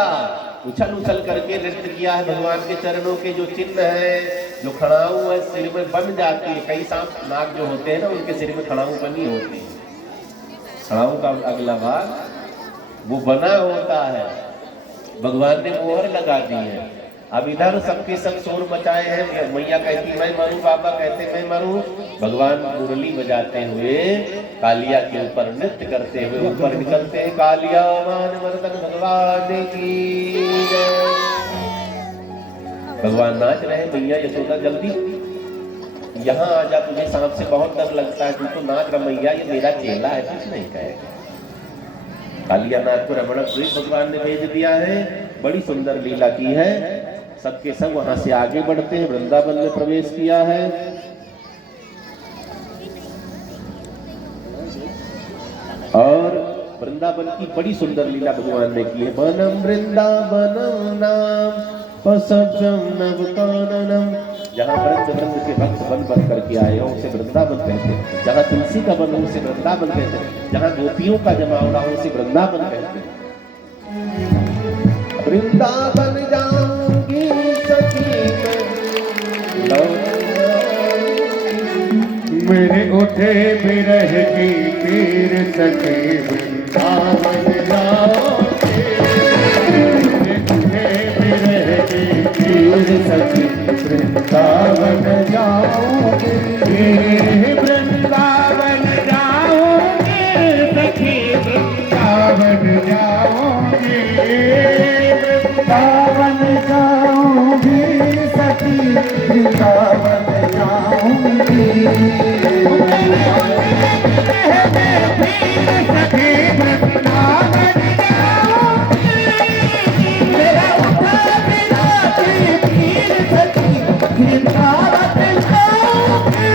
उछल उछल करके नृत्य किया है। भगवान के चरणों के जो चिन्ह है, जो खड़ाऊ है, सिर में बन जाती है। कई सांप नाग जो होते हैं ना, उनके सिर में खड़ाऊ बनी होती है, खड़ाऊ का अगला भाग वो बना होता है। भगवान ने मोहर लगा दी है। अब इधर सबके सब शोर मचाए हैं, मैया कहती मैं मरूं, बाबा कहते मैं मरूं। भगवान मुरली बजाते हुए कालिया के ऊपर नृत्य करते हुए ऊपर निकलते हैं। कालिया मान मर्दन भगवान की जय। भगवान नाच रहे, मैया यशोदा जल्दी यहाँ आ जा, तुझे सांप से बहुत डर लगता है, तू तो नाच रहा। मैया ये मेरा चेला है, कुछ नहीं कहेगा। कालिया नाथ को रमण प्रीत भगवान ने भेज दिया है, बड़ी सुंदर लीला की है। सबके सब वहां से आगे बढ़ते हैं, वृंदावन में प्रवेश किया है। और वृंदावन की बड़ी सुंदर लीला भगवान ने की है। वनम वृंदावनम नाम पसजम नवकाननम। जहाँ वृंद वृंद के भक्त बन बन करके आए हो उसे वृंदावन कहते हैं। जहाँ तुलसी का वन हो उसे वृंदावन कहते हैं। जहाँ गोपियों का जमावड़ा हो उसे वृंदावन कहते हैं। वृंदावन जाऊंगी सखी मेरे उठे बिरह की पीर सखी वृंदावन जाओगे। मेरे उठे बिरह की पीर सखी वृंदावन जाओगे। वृंदावन जाओगे सखी वृंदावन जाओगे। वृंदावन जाओगे सखी वृंदावन जाओगे। सखी वृंदावन जाओगे। मेरा उठा बिरह की पीर सखी वृंदावन जाओगे।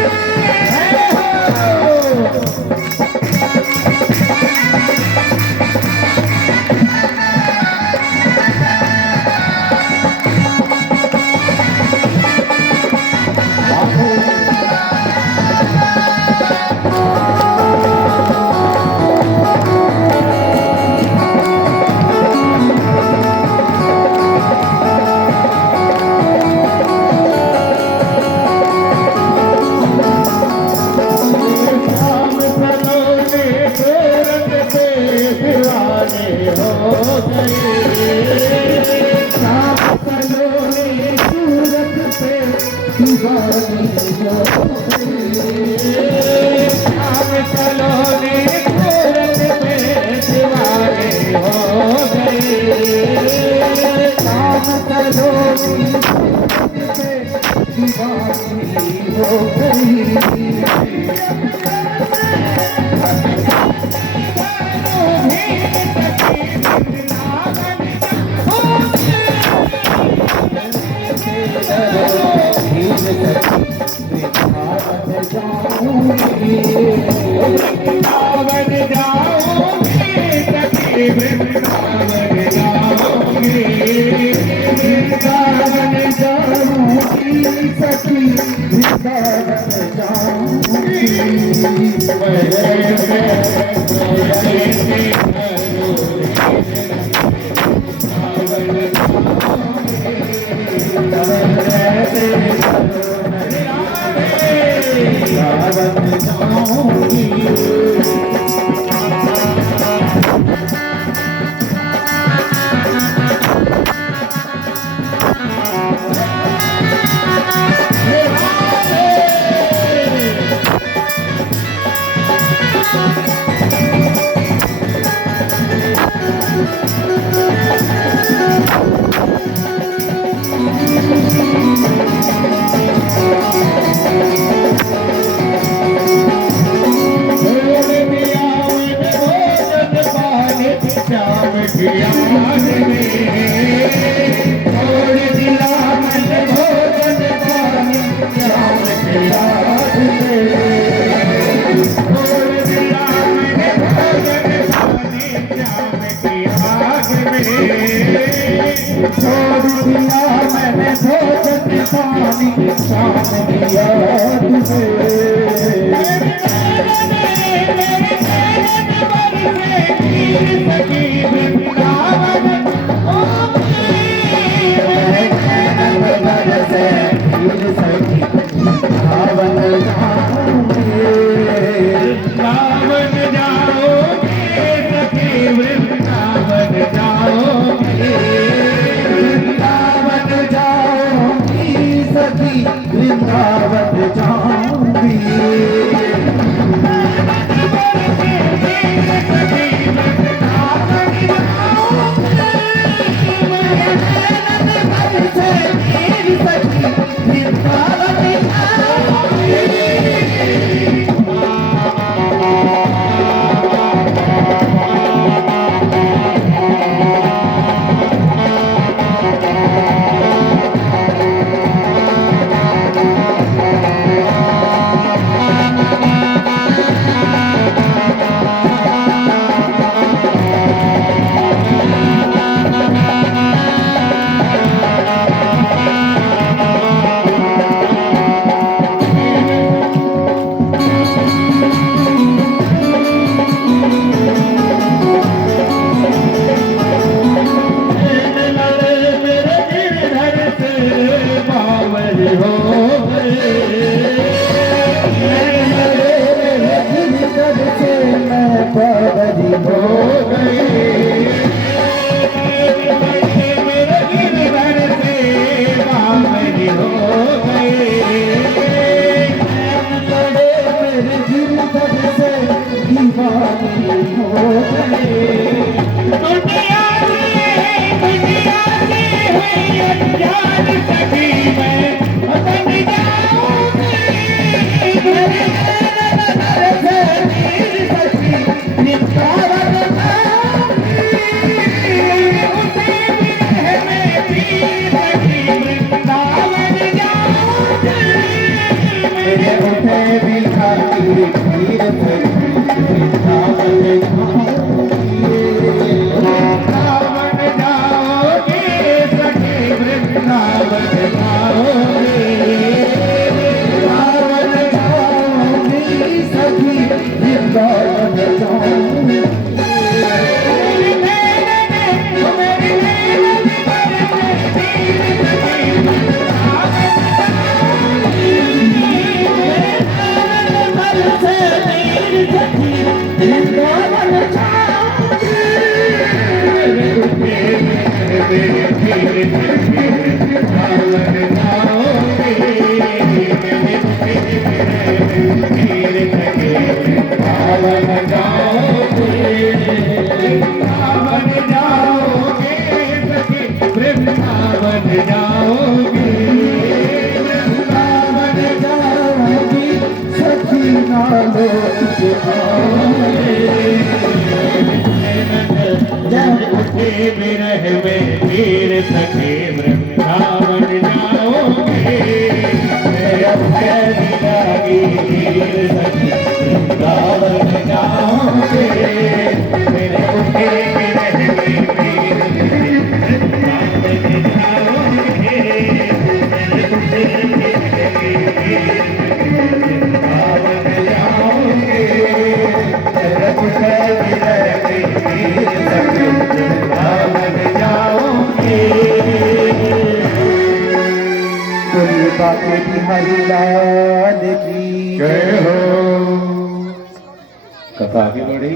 कथा आगे बढ़ी।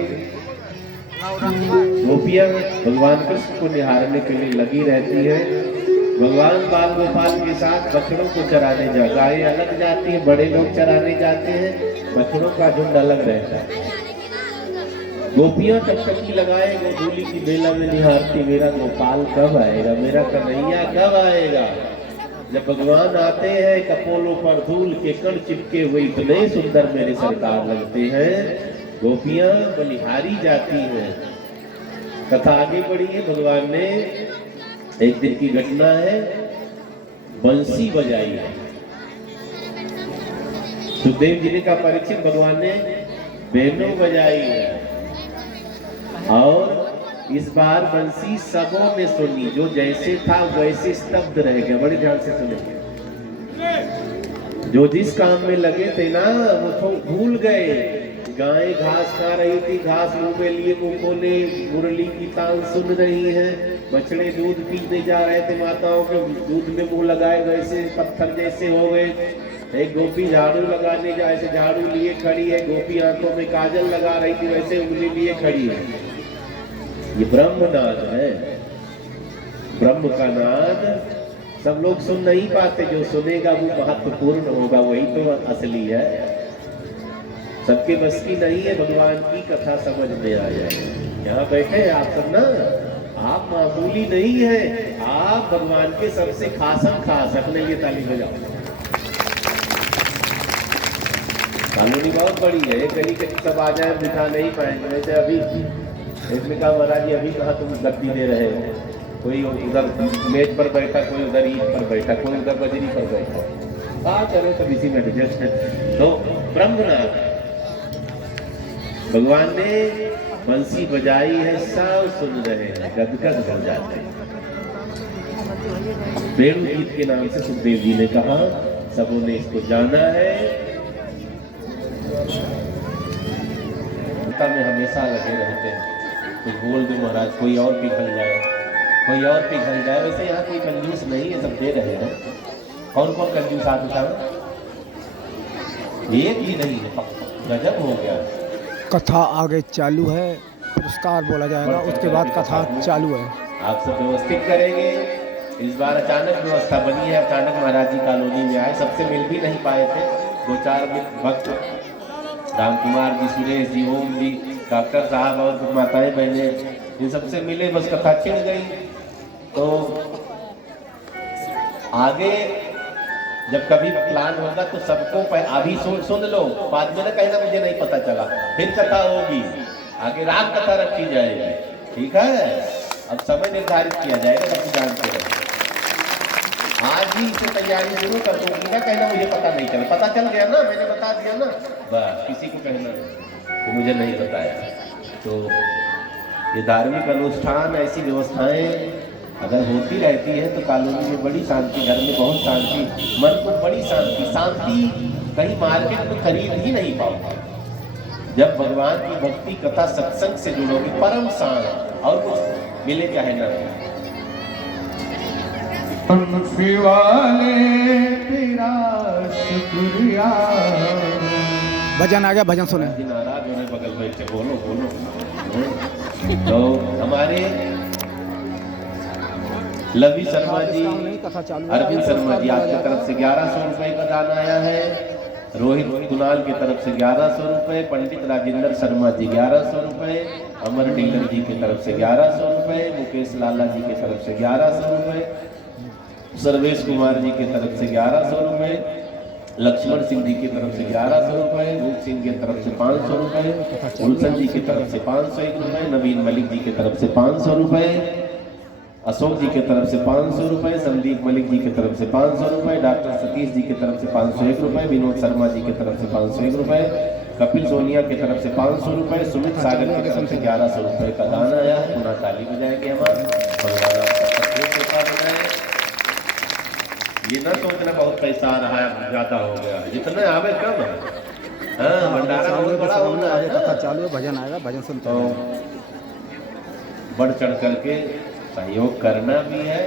गोपियां भगवान कृष्ण को निहारने के लिए लगी रहती है। भगवान बाल गोपाल के साथ बछड़ों को चराने गायें अलग जाती है, बड़े लोग चराने जाते हैं, बछड़ों का झुंड अलग रहता है। गोपियां टकटकी लगाए गोधूली की बेला में निहारती, मेरा गोपाल कब आएगा, मेरा कन्हैया कब आएगा। जब भगवान आते हैं कपोलों पर धूल के कण चिपके हुए इतने सुंदर मेरे सरकार लगते हैं, गोपियां बलिहारी जाती हैं। कथा आगे बढ़ी है। भगवान ने एक दिन की घटना है, बंसी बजाई है। सुखदेव जी ने का परीक्षित भगवान ने बेनों बजाई है और इस बार बंसी सबों ने सुनी। जो जैसे था वैसे स्तब्ध रह गया। बड़े ध्यान से सुने। जो जिस काम में लगे थे ना वो तो भूल गए। गाय घास खा रही थी, घास मुंह में लिए मुंह खोले मुरली की तान सुन रही है। बछड़े दूध पीने जा रहे थे, माताओं के दूध में मुंह लगाए वैसे पत्थर जैसे हो गए। एक गोपी झाड़ू लगाने जा ऐसे झाड़ू लिए खड़ी है। गोपी आंखों में काजल लगा रही थी, वैसे उंगली लिए खड़ी है। ये ब्रह्मनाद है। ब्रह्म का नाद सब लोग सुन नहीं पाते। जो सुनेगा वो महत्वपूर्ण होगा, वही तो असली है। सबके बस की नहीं है भगवान की कथा समझ में आ जाए। यहाँ बैठे आप सब ना, आप मामूली नहीं है, आप भगवान के सबसे खासम खास। अपने लिए ताली बजाओ। कॉलोनी बहुत बड़ी है, एक गली के सब आ जाए बिठा नहीं पाएंगे। वैसे अभी एक ने कहा महाराज जी अभी कहाँ तुम गद्दी दे रहे हो, कोई उधर मेज पर बैठा, कोई उधर ईंट पर बैठा, कोई उधर बजरी पर बैठा, कहा करो सब इसी में एडजस्ट है। तो ब्रह्मनाथ भगवान ने बंसी बजाई है, सब सुन रहे हैं, गदगद हो जाते हैं। वेणु गीत के नाम से सुखदेव जी ने कहा, सबों ने इसको जाना है। में हमेशा लगे रहते हैं, कुछ बोल दो महाराज, कोई और पिघल जाए, कोई और पिघल जाए। वैसे यहाँ कोई कंजूस नहीं है, सब दे रहे हैं। कौन कौन कंजूस हाथ उठाओ? एक भी नहीं है, गजब हो गया। कथा आगे चालू है, पुरस्कार बोला जाएगा, उसके बाद कथा चालू है। आप सब व्यवस्थित करेंगे। इस बार अचानक व्यवस्था बनी है, अचानक महाराज जी कॉलोनी में आए, सबसे मिल भी नहीं पाए थे। 2-4 भक्त राम कुमार जी, सुरेश जी, ओम जी, डॉक्टर साहब और माताएं बहनें, इन सबसे मिले, बस कथा छिड़ गई। तो आगे जब कभी प्लान होगा तो सबको अभी सुन लो, बाद में ना कहना मुझे नहीं पता चला। फिर कथा होगी, आगे राम कथा रखी जाएगी, ठीक है। अब समय निर्धारित किया जाएगा, सब जानते हैं। आज ही इसे तैयारी शुरू कर दूंगी ना, कहना मुझे पता नहीं चला। पता चल गया ना, मैंने बता दिया ना, बस किसी को कहना तो मुझे नहीं बताया। तो ये धार्मिक अनुष्ठान, ऐसी व्यवस्थाएं अगर होती रहती है तो कॉलोनी में बड़ी शांति, घर में बहुत शांति, मन को बड़ी शांति। शांति कहीं मार्केट में खरीद ही नहीं पाओगे। जब भगवान की भक्ति कथा सत्संग से जुड़ोगे, परम शांत, और कुछ मिले चाहे ना। बंसी वाले तेरा शुक्रिया। भजन आ गया, भजन सुने। नाराज होने बगल बैठे, बोलो बोलो। तो हमारे लवी शर्मा जी, अरविंद शर्मा जी, आपकी तरफ से 1100 रुपए का दान आया है। रोहित कुणाल की तरफ से 1100 रुपए, पंडित राजेंद्र शर्मा जी 1100 रुपए, अमर टेलर जी की तरफ से 1100 रुपए, मुकेश लाला जी की तरफ से 1100 रुपए, सर्वेश कुमार जी की तरफ से 1100 रुपए, लक्ष्मण सिंह जी की तरफ से 1100 रुपए, रूप सिंह की तरफ से 500 रुपए, गुलशन जी की तरफ से 501 रुपए, नवीन मलिक जी की तरफ से 500 रुपए, अशोक जी की तरफ से 500 रुपए, संदीप मलिक जी की तरफ से 500 रुपए, डॉक्टर सतीश जी की तरफ से 501 रुपए, विनोद शर्मा जी की तरफ से 501 रुपए, कपिल सोनिया की तरफ से 500 रुपए, सुमित सागर की तरफ से 1100 रुपए का दान आया है। पुनः ताली बजाएंगे हमारे भगवान आपका कृपा बनाए। ये ना सोचना बहुत पैसा आ रहा है, ज्यादा हो गया, जितने आवे कम है। हाँ, भंडारा बहुत बड़ा होना है। कथा चालू है, भजन आएगा, भजन सुनते तो बढ़ चढ़ करके सहयोग करना भी है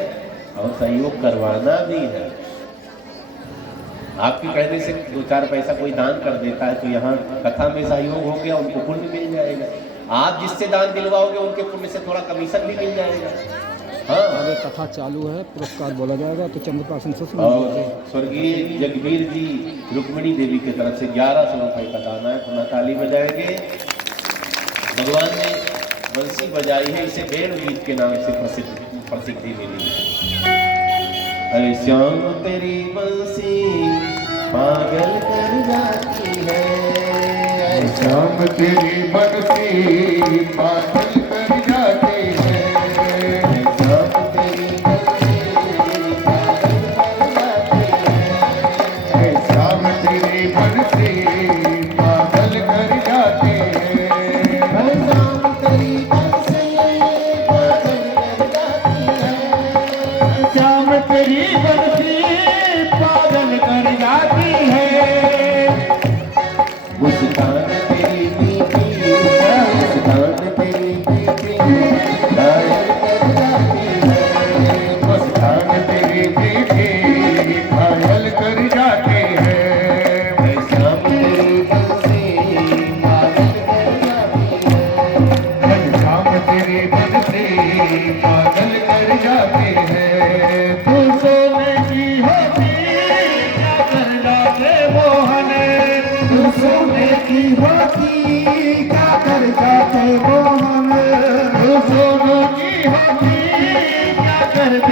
और सहयोग करवाना भी है। आपके कहने से 2-4 पैसा कोई दान कर देता है तो यहाँ कथा में सहयोग हो गया, उनको पुण्य मिल जाएगा। आप जिससे दान दिलवाओगे उनके पुण्य से थोड़ा कमीशन भी मिल जाएगा। हाँ, आगे कथा चालू है, पुरस्कार बोला जाएगा। तो चंद्रपासन से और स्वर्गीय जगबीर जी रुक्मिणी देवी की तरफ से 1100 रुपए का दान है। पुनः ताली बजाएंगे। भगवान ने बंसी बजाई है, इसे वेणु गीत के नाम से प्रसिद्धि मिली है। अरे श्याम तेरी बंसी पागल कर जाती है, श्याम तेरी बंसी पागल कर जाती है, श्याम तेरी बंसी पागल कर जाती है, श्याम तेरी बंसी पागल कर जाती है, श्याम तेरी बंसी पागल कर जाती है, मुस्कान तेरी मीठी, मुस्कान तेरी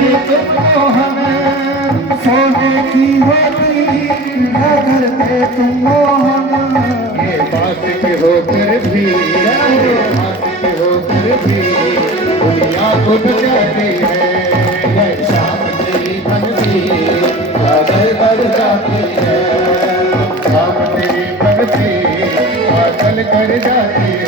तुम मोहन सोने की होती न करते तुम मोहन ये बात के होकर भी बात के होकर भी दुनिया को बचाती है शाम तेरी बनती पागल कर जाती है शाम तेरी बनती पागल कर जाती है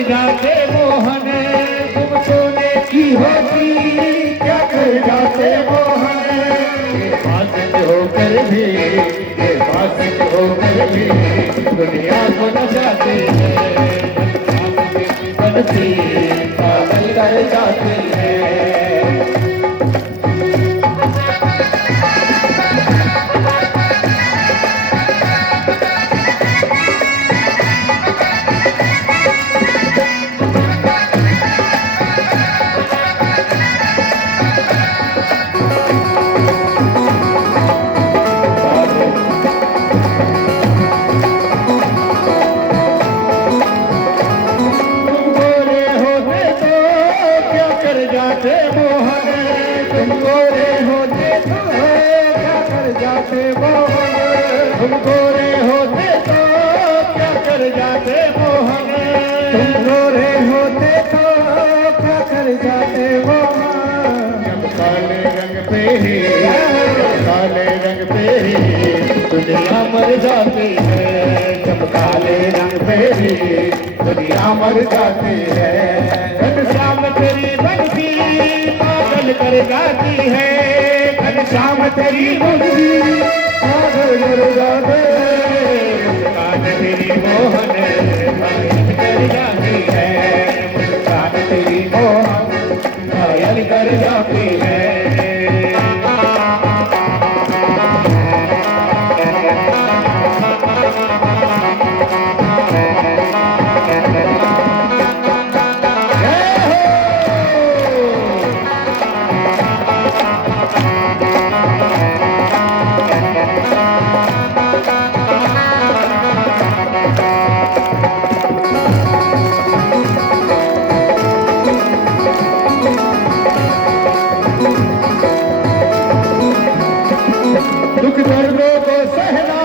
जाते मोहन तुम सोने की होती क्या कर जाते मोहन ये बात होकर भी ये बात होकर भी दुनिया को नचाते हैं बनती पागल कर जाती है तुम गोरे होते तो क्या कर जाते मोहन तुम गोरे होते तो क्या कर जाते मोहन तुम गोरे होते तो क्या कर जाते मोहन जब काले रंग पे ही काले रंग पे ही दुनिया मर जाती है जब काले रंग पे ही दुनिया मर जाती है शाम तेरी बनती पागल कर जाती है घनश्याम तेरी बुद्धि पागल कर जाते मुस्कान तेरी मोहन पागल कर जाती है मुस्कान तेरी मोहन पागल कर जाती है दुख दर्दों को सहना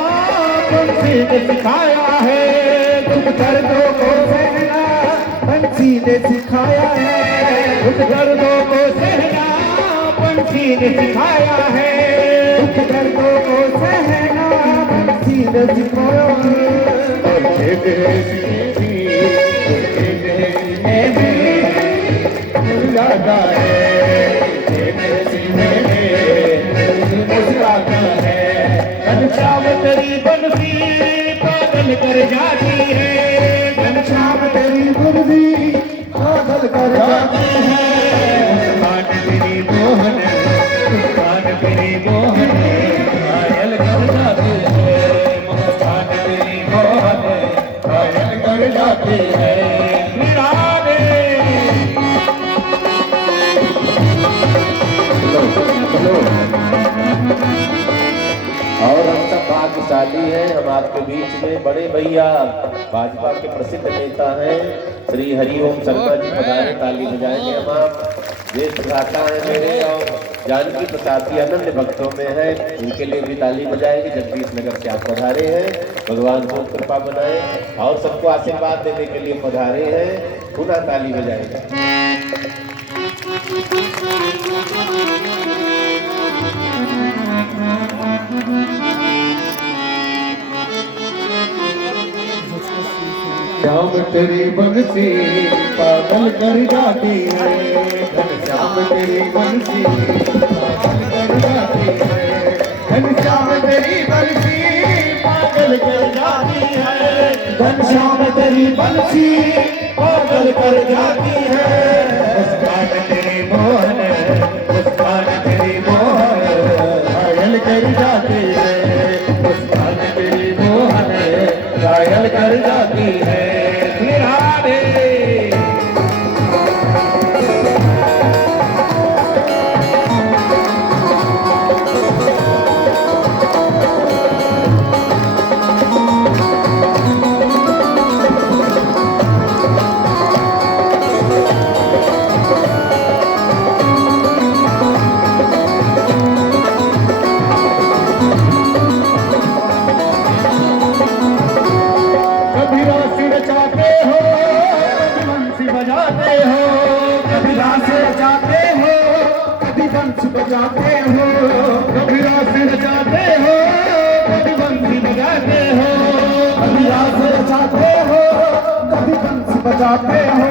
बंसी ने सिखाया है दुख दर्दों को सहना बंसी ने सिखाया है दुख दर्दों को सहना बंसी ने सिखाया है दुख दर्दों को सहना बंसी ने सिखाया है और खेत है सीने में मुर्गा है सीने में मुस्कुराता है घनश्याम तेरी बनती पागल कर जाती है घनश्याम तेरी बनती पागल कर जाती है मुस्कान तेरी मोहन मुस्कान तेरी मोहन पागल कर जाती है मुस्कान तेरी मोहन पागल कर जाती है और हम सब भाग्यशाली हैं हम आपके बीच में बड़े भैया भाजपा के प्रसिद्ध नेता हैं श्री हरिओम शर्मा जी पधारे ताली बजाएंगे हम आप देश भ्राता हैं मेरे और जानकी प्रसाद जी अनन्य भक्तों में है उनके लिए भी ताली बजाएंगे जगदीश नगर से आप पधारे हैं भगवान को कृपा बनाए और सबको आशीर्वाद देने के लिए पधारे हैं पुनः ताली बजाएंगे श्याम तेरी बंसी पागल कर जाती है घनश्याम तेरी बंसी पागल कर जाती है घनश्याम तेरी बंसी पागल कर जाती है घनश्याम तेरी बंसी पागल कर जाती है मुस्कान तेरी मोहन मुस्कान बजाते हो, कभी रास रचाते हो, कभी बंसी बजाते हो, कभी रास रचाते हो, कभी बंसी बजाते हो,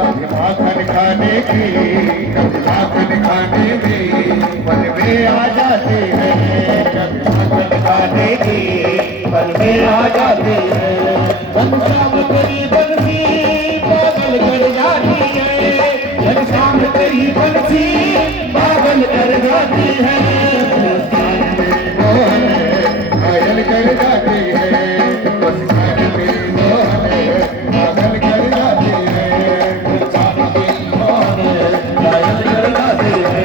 कभी माखन खाने की, कभी माखन खाने में पल में आ जाते हैं, कभी माखन खाने की पल में आ जाते हैं। घनश्याम तेरी बंसी पागल कर जाती है, घनश्याम तेरी बंसी पागल कर जाती है, मोहन घायल कर जाती है, घनश्याम तेरी मोहन पागल कर जाती है, घनश्याम तेरी मोहन घायल कर जाती है,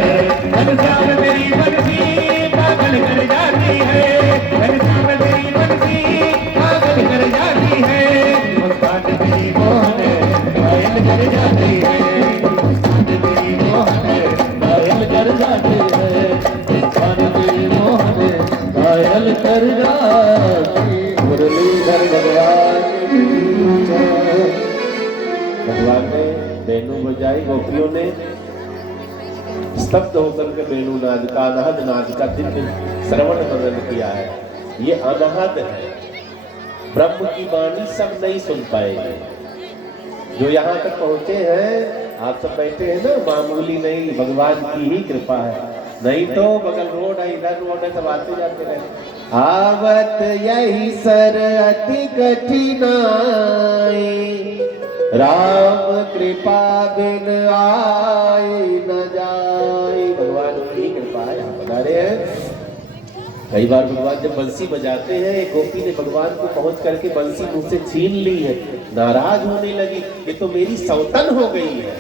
घनश्याम तेरी बंसी पागल कर जाती है, घनश्याम तेरी बंसी पागल कर जाती है, मुस्कान तेरी मोहन घायल कर जाती है, मुस्कान तेरी मोहन घायल कर जाती है, मुस्कान तेरी मोहन घायल कर जाती। मुरलीधर भगवान की जय। भगवान ने वेणु बजाई, गोपियों ने स्तब्ध होकर के वेणु नाद का, अनहद नाद का दिव्य श्रवण मनन किया है। ये अनहद है, ब्रह्म की वाणी सब नहीं सुन पाएंगे। जो यहाँ तक पहुंचे हैं, आप सब बैठे हैं ना, मामूली नहीं, भगवान की ही कृपा है। नहीं तो बगल रोड है, इधर रोड है, सब आते जाते रहे। आवत यही सर अति कठिनाई, राम कृपा बिन आए न जाए। भगवान की कृपा है, आप बता रहे हैं। कई बार भगवान जब बंसी बजाते हैं, एक गोपी ने भगवान को पहुंच करके बंसी मुंह से छीन ली है, नाराज होने लगी, ये तो मेरी सौतन हो गई है।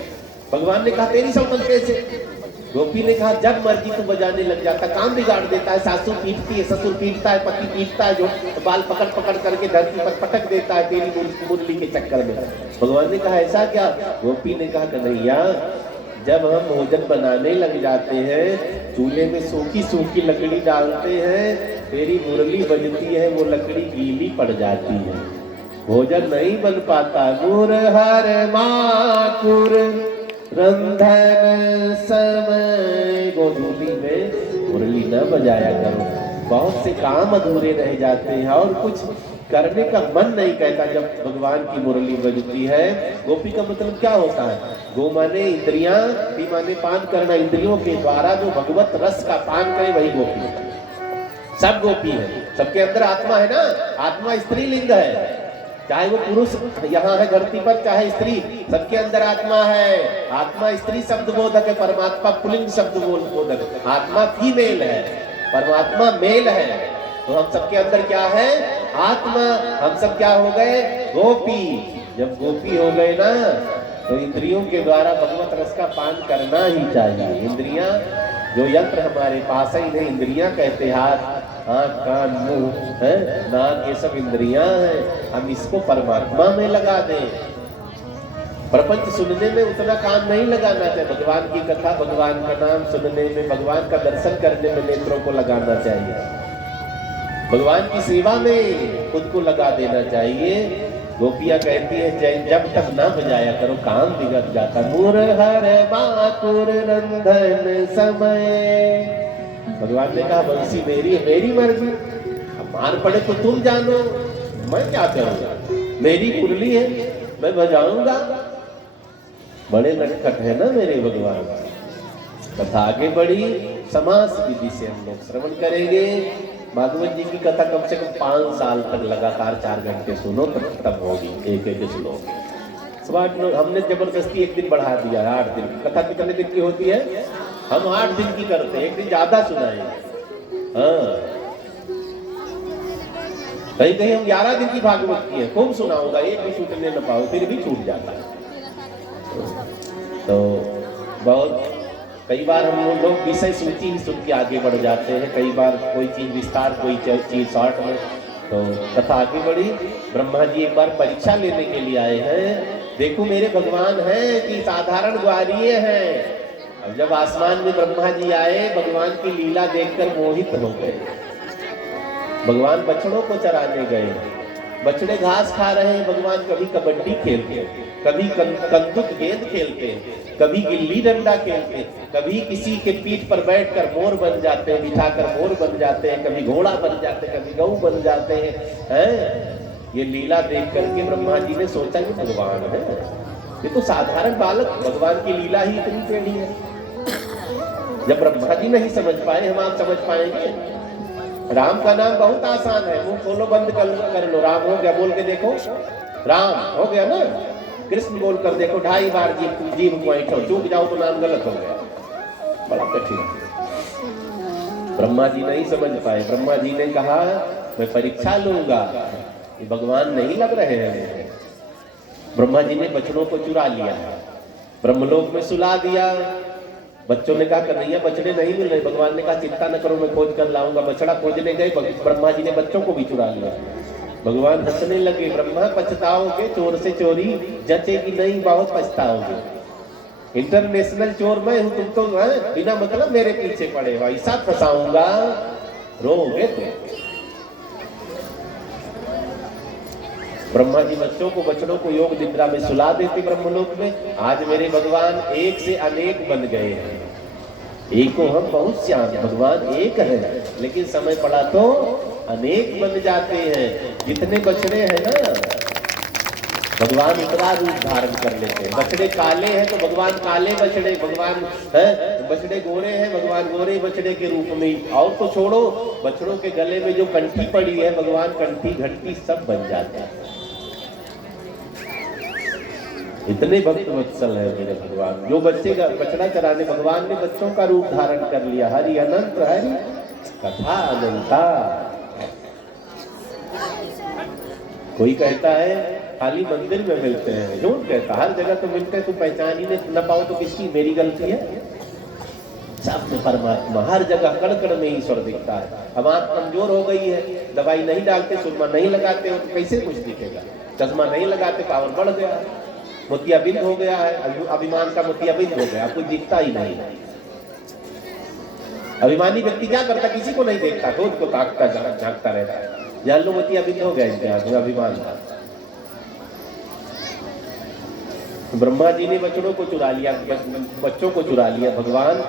भगवान ने कहा तेरी सौतन कैसे? गोपी ने कहा जब मर्जी तू बजाने लग जाता, काम बिगाड़ देता है, सासू पीटती है, ससुर पीटता है, पति पीटता है, जो बाल पकड़ पकड़ करके धरती पर पटक देता है तेरी मुरली के चक्कर में। भगवान ने कहा ऐसा क्या? गोपी ने कहा कन्हैया, जब हम भोजन बनाने लग जाते हैं, चूल्हे में सूखी सूखी लकड़ी डालते हैं, तेरी मुरली बजती है, वो लकड़ी गीली पड़ जाती है, भोजन नहीं बन पाता। मुरहर माकुर रंधन समय, गोधूली में मुरली न बजाया करो, बहुत से काम अधूरे रह जाते हैं और कुछ करने का मन नहीं कहता जब भगवान की मुरली बजती है। गोपी का मतलब क्या होता है? गो माने इंद्रियां, पी माने पान करना, इंद्रियों के द्वारा जो भगवत रस का पान करे वही गोपी है। सब गोपी है, सबके अंदर आत्मा है ना, आत्मा स्त्रीलिंग है, चाहे वो पुरुष यहाँ है धरती पर, चाहे स्त्री, सबके अंदर आत्मा है। आत्मा स्त्री शब्द बोधक है, परमात्मा पुल्लिंग शब्द बोधक। आत्मा फीमेल है, परमात्मा मेल है। तो हम सबके अंदर क्या है? आत्मा। हम सब क्या हो गए? गोपी। जब गोपी हो गए ना, तो इंद्रियों के द्वारा भगवत रस का पान करना ही चाहिए। इंद्रियां, जो यंत्र हमारे पास है, इन्हें इंद्रियां कहते हैं। हाथ, आँख, कान, मुंह है, नाक, ये सब इंद्रियां हैं। हम इसको परमात्मा में लगा दें। प्रपंच सुनने में उतना काम नहीं लगाना चाहिए। भगवान की कथा, भगवान का नाम सुनने में, भगवान का दर्शन करने में नेत्रों को लगाना चाहिए। भगवान की सेवा में खुद को लगा देना चाहिए। गोपियां कहती है जब तक ना बजाया करो काम बिगड़ जाता। मुरहर माकुर रंधन समय। भगवान ने कहा बंसी मेरी है, मेरी मर्जी, अब मार पड़े तो तुम जानो, मैं क्या करूंगा, मेरी मुरली है, मैं बजाऊंगा। बड़े नटखट है ना मेरे भगवान। कथा आगे बढ़ी, समास विधि से हम लोग श्रवण करेंगे। भागवत जी की कथा कम से कम 5 साल तक लगातार 4 घंटे सुनो, तब होगी एक एक श्लोक। हमने जबरदस्ती एक दिन बढ़ा दिया, 8 दिन। कथा कितने दिन की होती है? हम 8 दिन की करते हैं, एक दिन ज्यादा सुनाएंगे। हाँ, कहीं कहीं हम 11 दिन की भागवत की है, खूब सुनाऊंगा, एक भी छूटने न पाओ, फिर भी छूट जाता है। तो बहुत कई बार हम लोग विषय सूची ही सुन के आगे बढ़ जाते हैं, कई बार कोई चीज विस्तार, कोई चीज शॉर्ट में। तो कथा आगे बढ़ी। ब्रह्मा जी एक बार परीक्षा लेने के लिए आए हैं, देखो मेरे भगवान हैं कि साधारण ग्वारिये हैं। अब जब आसमान में ब्रह्मा जी आए, भगवान की लीला देखकर मोहित हो गए। भगवान बछड़ों को चराने गए, बछड़े घास खा रहे हैं, भगवान कभी कबड्डी खेलते हैं, कभी कंदुक गेंद खेलते हैं, कभी गिल्ली डंडा खेलते हैं, कभी किसी के पीठ पर बैठकर मोर बन जाते हैं, बिठाकर मोर बन जाते हैं, कभी घोड़ा बन जाते हैं, कभी गऊ बन जाते हैं। ये लीला देख करके ब्रह्मा जी ने सोचा कि भगवान है, ये तो साधारण बालक, भगवान की लीला ही इतनी टेढ़ी है। जब ब्रह्मा जी नहीं समझ पाए, हम आप समझ पाएंगे? राम का नाम बहुत आसान है, मुंह खोलो बंद कर लो, राम हो गया, बोल के देखो, राम हो गया ना। कृष्ण बोल कर देखो, 2.5 बार जीभ को ऐठो, चूक जाओ तो नाम गलत हो गया, बड़ा कठिन है। ब्रह्मा जी नहीं समझ पाए। ब्रह्मा जी ने कहा मैं परीक्षा लूंगा, ये भगवान नहीं लग रहे हैं। ब्रह्मा जी ने बछड़ों को चुरा लिया, ब्रह्मलोक में सुला दिया। बच्चों ने कहा कन्हैया बछड़े नहीं मिल रहे। भगवान ने कहा चिंता न करो, मैं खोज कर लाऊंगा। बछड़ा खोजने गए, ब्रह्मा जी ने बच्चों को भी चुरा लिया। भगवान हंसने लगे, ब्रह्मा पछताओगे, चोर से चोरी जचेगी नहीं, बहुत पछताओगे। इंटरनेशनल चोर मैं हूं, तुम तो बिना मतलब मेरे पीछे पड़े हो, ऐसा फंसाऊंगा रोगे तुम। ब्रह्मा जी बच्चों को, बछड़ों को योग निद्रा में सुला देते ब्रह्मलोक में। आज मेरे भगवान एक से अनेक बन गए हैं। एको हम बहुत श्याम, भगवान एक है, लेकिन समय पड़ा तो अनेक बन जाते हैं। जितने बछड़े हैं ना, भगवान उतना रूप धारण कर लेते हैं। बछड़े काले हैं तो भगवान काले बछड़े, भगवान है बछड़े गोरे हैं, भगवान गोरे बछड़े के रूप में। और तो छोड़ो, बछड़ों के गले में जो कंठी पड़ी है, भगवान कंठी घंटी सब बन जाते हैं। इतने भक्त वत्सल है मेरे भगवान। जो बच्चे का बछड़ा चराने, भगवान ने बच्चों का रूप धारण कर लिया। हरि अनंत हरि कथा अनंता। कोई कहता है खाली मंदिर में मिलते हैं, झूठ कहता, हर जगह तो मिलते हैं, तुम पहचान ही न पाओ तो किसकी मेरी गलती है? सब में परमात्मा, हर जगह कण कण में ईश्वर दिखता है। हम आंख कमजोर हो गई है, दवाई नहीं डालते, सुरमा नहीं लगाते हो तो कैसे कुछ दिखेगा? चश्मा नहीं लगाते, पावर बढ़ गया, मोतियाबिंद हो गया है, अभिमान का मोतियाबिंद हो गया, कुछ दिखता ही नहीं। अभिमानी व्यक्ति क्या करता? किसी को नहीं देखता, खुद को ताकता झांकता रहता है। जान लो मोतियाबिंद हो गया इनके हाथ में, अभिमान था। ब्रह्मा जी ने बछड़ों को चुरा लिया, बच्चों को चुरा लिया। भगवान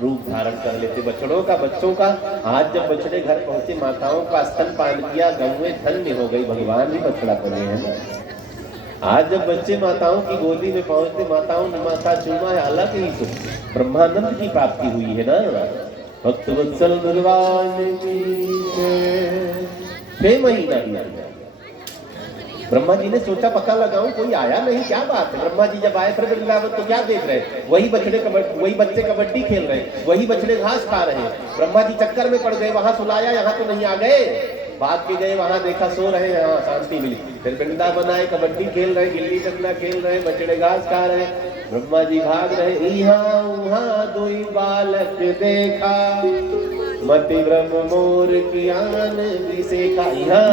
रूप धारण कर लेते बछड़ों का, बच्चों का। आज जब बछड़े घर पहुंचे, माताओं का स्तनपान किया, गौएं धन्य हो गई। भगवान भी बछड़ा बने हैं। आज जब बच्चे माताओं की गोदी में पहुंचते, माताओं ने माथा चूमा है, हालांकि तो ब्रह्मानंद की प्राप्ति हुई है ना। भक्त वत्सल भगवान की 6 महीना दिया। ब्रह्मा जी ने सोचा पता लगाऊं, कोई आया नहीं, क्या बात है। ब्रह्मा जी जब आए फिर वृंदावन तो क्या देख रहे? वही बच्चे कबड्डी खेल रहे, वही बछड़े घास खा रहे। ब्रह्मा जी चक्कर में पड़ गए, वहां सुलाया, यहाँ तो नहीं आ गए। भाग के गए, वहां देखा सो रहे हैं, हाँ शांति मिली। फिर वृंदावन आए, कबड्डी खेल रहे, गिल्ली डंडा खेल रहे, बछड़े घास खा रहे। ब्रह्मा जी भाग रहे, इहाँ उहाँ दुई बालक देखा, मति ब्रह्म मोर की आन विसेखा। यहाँ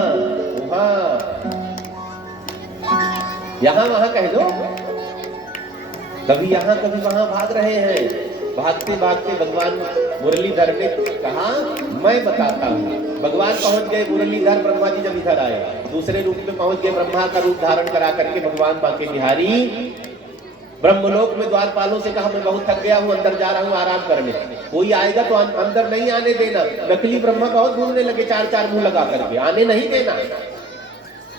उहाँ, यहाँ वहां कह दो, कभी यहाँ कभी वहां भाग रहे हैं। भागते भागते भगवान मुरलीधर ने कहा मैं बताता हूँ। भगवान पहुंच गए मुरलीधर। ब्रह्मा जी जब इधर आए, दूसरे रूप में पहुंच गए, ब्रह्मा का रूप धारण करा करके भगवान बांके बिहारी ब्रह्मलोक में द्वारपालों से कहा मैं बहुत थक गया हूँ, अंदर जा रहा हूँ आराम करने। कोई आएगा तो अंदर नहीं आने देना। नकली ब्रह्मा बहुत घूमने लगे, 4 मुंह लगा करके, आने नहीं देना।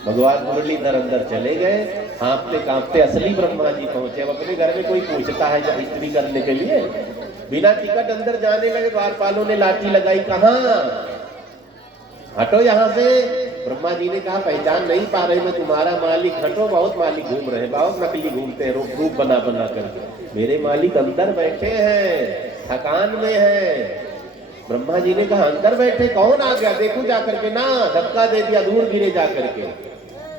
भगवान मुरलीधर अंदर चले गए, कांपते कांपते असली ब्रह्मा जी पहुंचे। अब अपने घर में कोई पूछता है जब स्त्री करने के लिए, बिना टिकट अंदर जाने लगे। द्वारपालों ने लाठी लगाई, कहाँ हटो यहाँ से। ब्रह्मा जी ने कहा पहचान नहीं पा रहे, मैं तुम्हारा मालिक। हटो, बहुत मालिक घूम रहे, बहुत नकली घूमते हैं, रूप बना बना कर। मेरे मालिक अंदर बैठे हैं, थकान में है। ब्रह्मा जी ने कहा अंदर बैठे, कौन आ गया देखो जाकर के। ना, धक्का दे दिया, दूर गिरे जाकर के,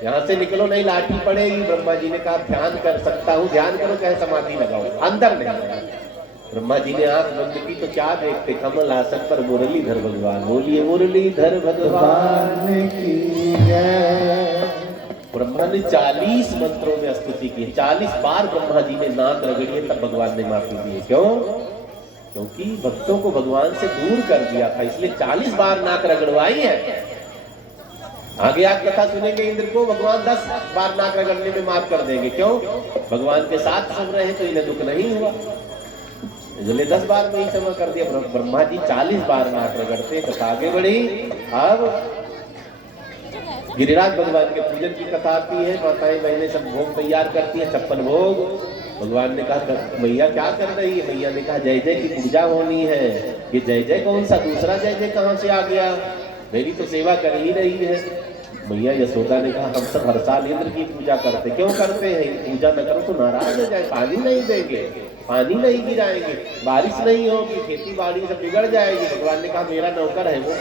यहाँ से निकलो नहीं लाठी पड़ेगी। ब्रह्मा जी ने कहा ध्यान कर सकता हूँ, ध्यान करो, कहे समाधि लगाओ, अंदर नहीं। ब्रह्मा जी ने आंख बंद की तो क्या देखते? कमल आसन पर मुरलीधर भगवान। बोलिए मुरलीधर भगवान की जय। ब्रह्मा ने 40 मंत्रों में स्तुति की, 40 बार ब्रह्मा जी ने नाक रगड़ी, तब भगवान ने माफी दी। क्यों? क्योंकि भक्तों को भगवान से दूर कर दिया था, इसलिए 40 बार नाक रगड़वाई है। आगे आप कथा सुनेंगे, इंद्र को भगवान 10 बार नाक रगड़ने में माफ कर देंगे। क्यों? भगवान के साथ सब रहे तो इन्हें दुख नहीं हुआ, इसलिए 10 बार में ही क्षमा कर दिया। ब्रह्मा जी 40 बार नाक रगड़ते। कथा आगे बढ़ी। अब गिरिराज भगवान के पूजन की कथा आती है। माताएं बहनें सब भोग तैयार करती है, 56 भोग। भगवान ने कहा मैया क्या कर रही है? मैया ने कहा जय जय की पूजा होनी है। ये जय जय कौन सा? दूसरा जय जय कहाँ से आ गया? मेरी तो सेवा कर ही रही है। मैया यशोदा ने कहा हम सब हर साल इंद्र की पूजा करते। क्यों करते हैं? पूजा न करो तो नाराज हो जाए, पानी नहीं देंगे, पानी नहीं गिराएंगे, बारिश नहीं होगी, खेती बाड़ी सब बिगड़ जाएगी। भगवान ने कहा मेरा नौकर है वो,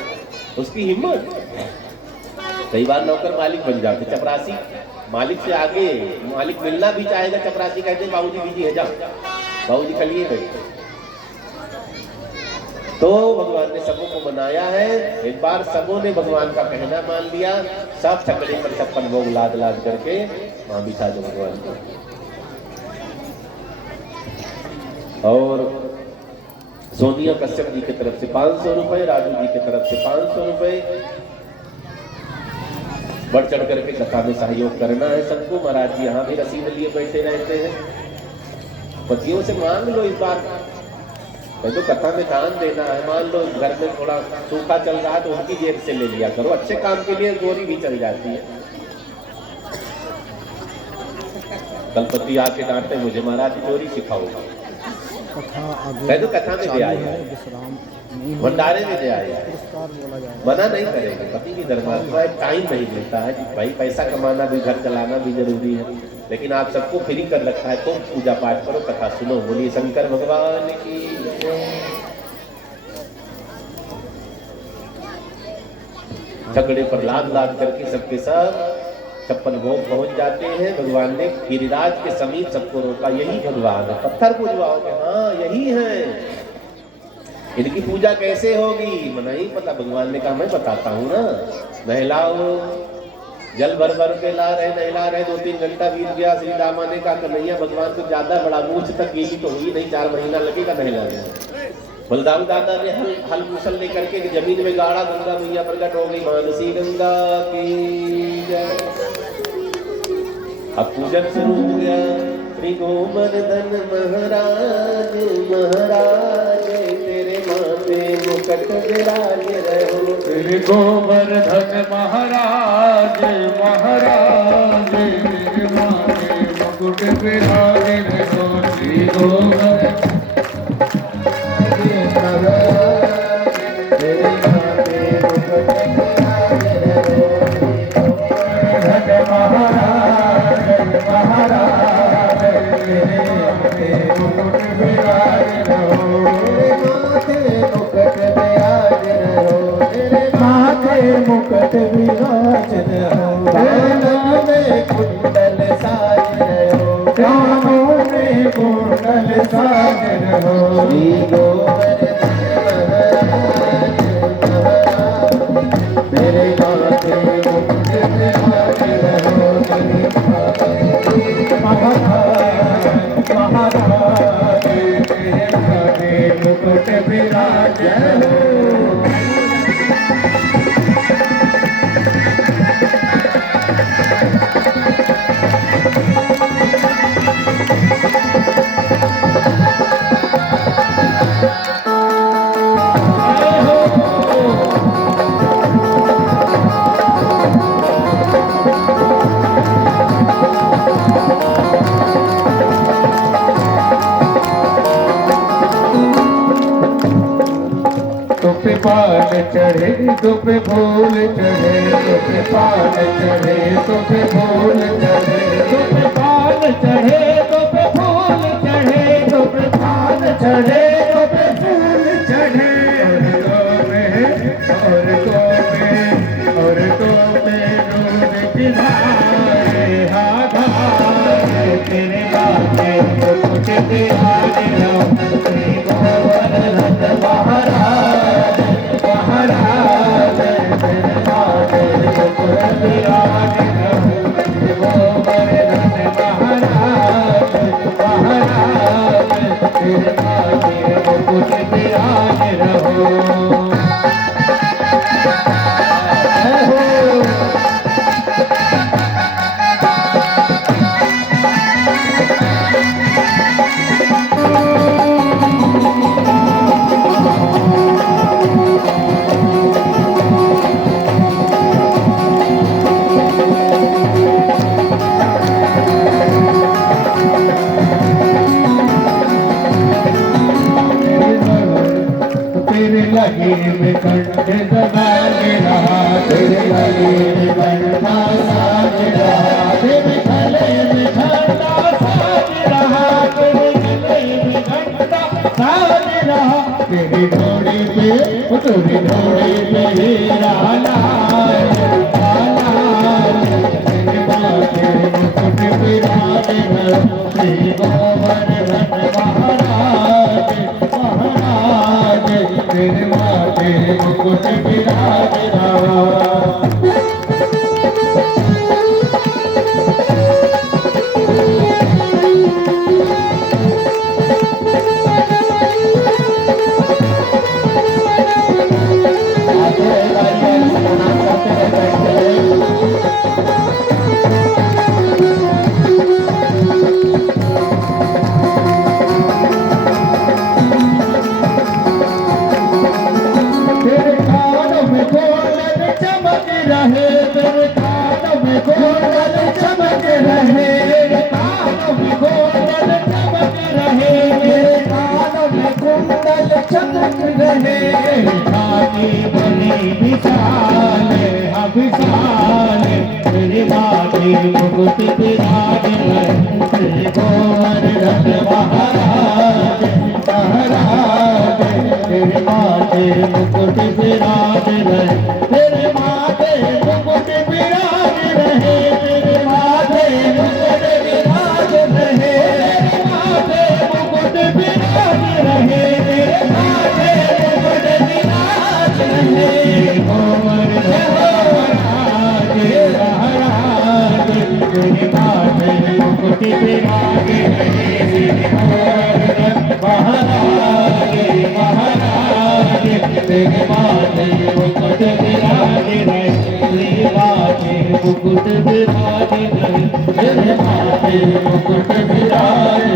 उसकी हिम्मत। कई बार नौकर मालिक बन जाते। चपरासी मालिक से आगे, मालिक मिलना भी चाहेगा, चपरासी कहते हैं बाबूजी बिजी है, जाओ बाबूजी खलिए बैठे। तो भगवान ने सबों को मनाया है। एक बार सबों ने भगवान का कहना मान लिया, सब छकड़े पर 56 भोग लाद लाद करके वहां बिठा दो भगवान को। और सोनिया कश्यप जी की तरफ से 500 रुपए, राजू जी की तरफ से 500 रुपए बढ़ चढ़ करके कथा में सहयोग करना है सबको। महाराज जी यहाँ भी रसीद लिए बैठे रहते हैं। पतियों से मांग लो इस बार, तो कथा में दान देना है। मान लो घर में थोड़ा सूखा चल रहा है तो उनकी जेब से ले लिया करो, अच्छे काम के लिए चोरी भी चल जाती है। कलपति आके डांटते मुझे, महाराज चोरी सिखाओगा। तो कथा में दे आएगा, भंडारे में दे आएगा, मना नहीं करेगा। पति की धर्मात्मा है, टाइम नहीं देता है कि भाई पैसा कमाना भी, घर चलाना भी जरूरी है, लेकिन आप सबको फ्री कर रखा है। तो पूजा पाठ करो, कथा सुनो। बोलिए शंकर भगवान की। झगड़े पर लाद लाद करके सबके सब 56 भोग पहुंच जाते हैं। भगवान ने गिरिराज के समीप सबको रोका, यही भगवान है। पत्थर पूजवाओगे? हाँ यही है। इनकी पूजा कैसे होगी? मैं नहीं पता। भगवान ने कहा मैं बताता हूँ ना। नहलाओ, जल भर भर के ला रहे, नहला रहे। 2-3 घंटा बीत गया। श्री रामा ने कहा कन्हैया भगवान को ज्यादा बड़ा मूछ तक गीली तो हुई नहीं, 4 महीना लगेगा नहलाने। बलदाऊ दादा ने हल मुसल लेकर के जमीन में गाड़ा, गंगा मैया प्रकट हो गई। मानसी गंगा की जय। अब पूजन शुरू हो गया। श्री गोवर्धन महाराज महाराज तेरे माथे मुकुट विराज रहो। श्री गोवर्धन महाराज महाराज तेरे माथे मुकुट विराज रहो। श्री गोवर्धन मुकुट विराज रहो। कानों में कुंडल साज रहो। कानों में कुंडल साज रहो। श्री गोवर्धन महाराज महाराज तेरे माथे मुकुट विराज रहो। महाराज महाराज तेरे माथे मुकुट विराज रहो। पान चढ़े तो पे फूल चढ़े, तो पे पान चढ़े तो पे फूल चढ़े, तो पे पान चढ़े तो पे फूल चढ़े, तो पे पान चढ़े तो पे फूल चढ़े। और तो में दूध की धारे धारे तेरे बाते तो कुछ बिहार लो। श्री गोवर्धन महाराज महाराज तेरे बाते तो कुछ बिहार लो। श्री गोवर्धन महाराज महाराज तेरे बाते में कंठ दबाग रहा, तेरे गले में कंठा साज रहा, तेरे गले में कंठा साज रहा, तेरे गले में कंठा साज रहा, तेरी घोड़ी पे हीरा लाल लाल, तेरे माथे मुकुट विराज है, श्री गोवर्धन महाराज महाराज, तेरे माथे मुकुट विराज रहा। तेरे कानों में गोल्डन चमक रहे, तेरे कानों में गोल्डन चमक रहे, तेरे कानों में गोल्डन चमक रहे, तेरे कानों में गोल्डन चमक रहे, तेरी छाती बड़ी विशाल है विशाल, तेरी माथे मुकुट विराज है, तेरे गोवर्धन महाराज महाराज, तेरे माथे मुकुट विराज रहे, तेरे माथे मुकुट विराज रहे, तेरे माथे मुकुट विराज रहे, तेरे माथे मुकुट विराज रहे, तेरे माथे मुकुट विराज रहे, गोवर्धन महाराज महाराज, तेरे माथे मुकुट विराज रहे, गोवर्धन महाराज महाराज, तेरे माथे मुकुट विराज रहे, तेरे माथे मुकुट विराज रहे, तेरे माथे मुकुट विराज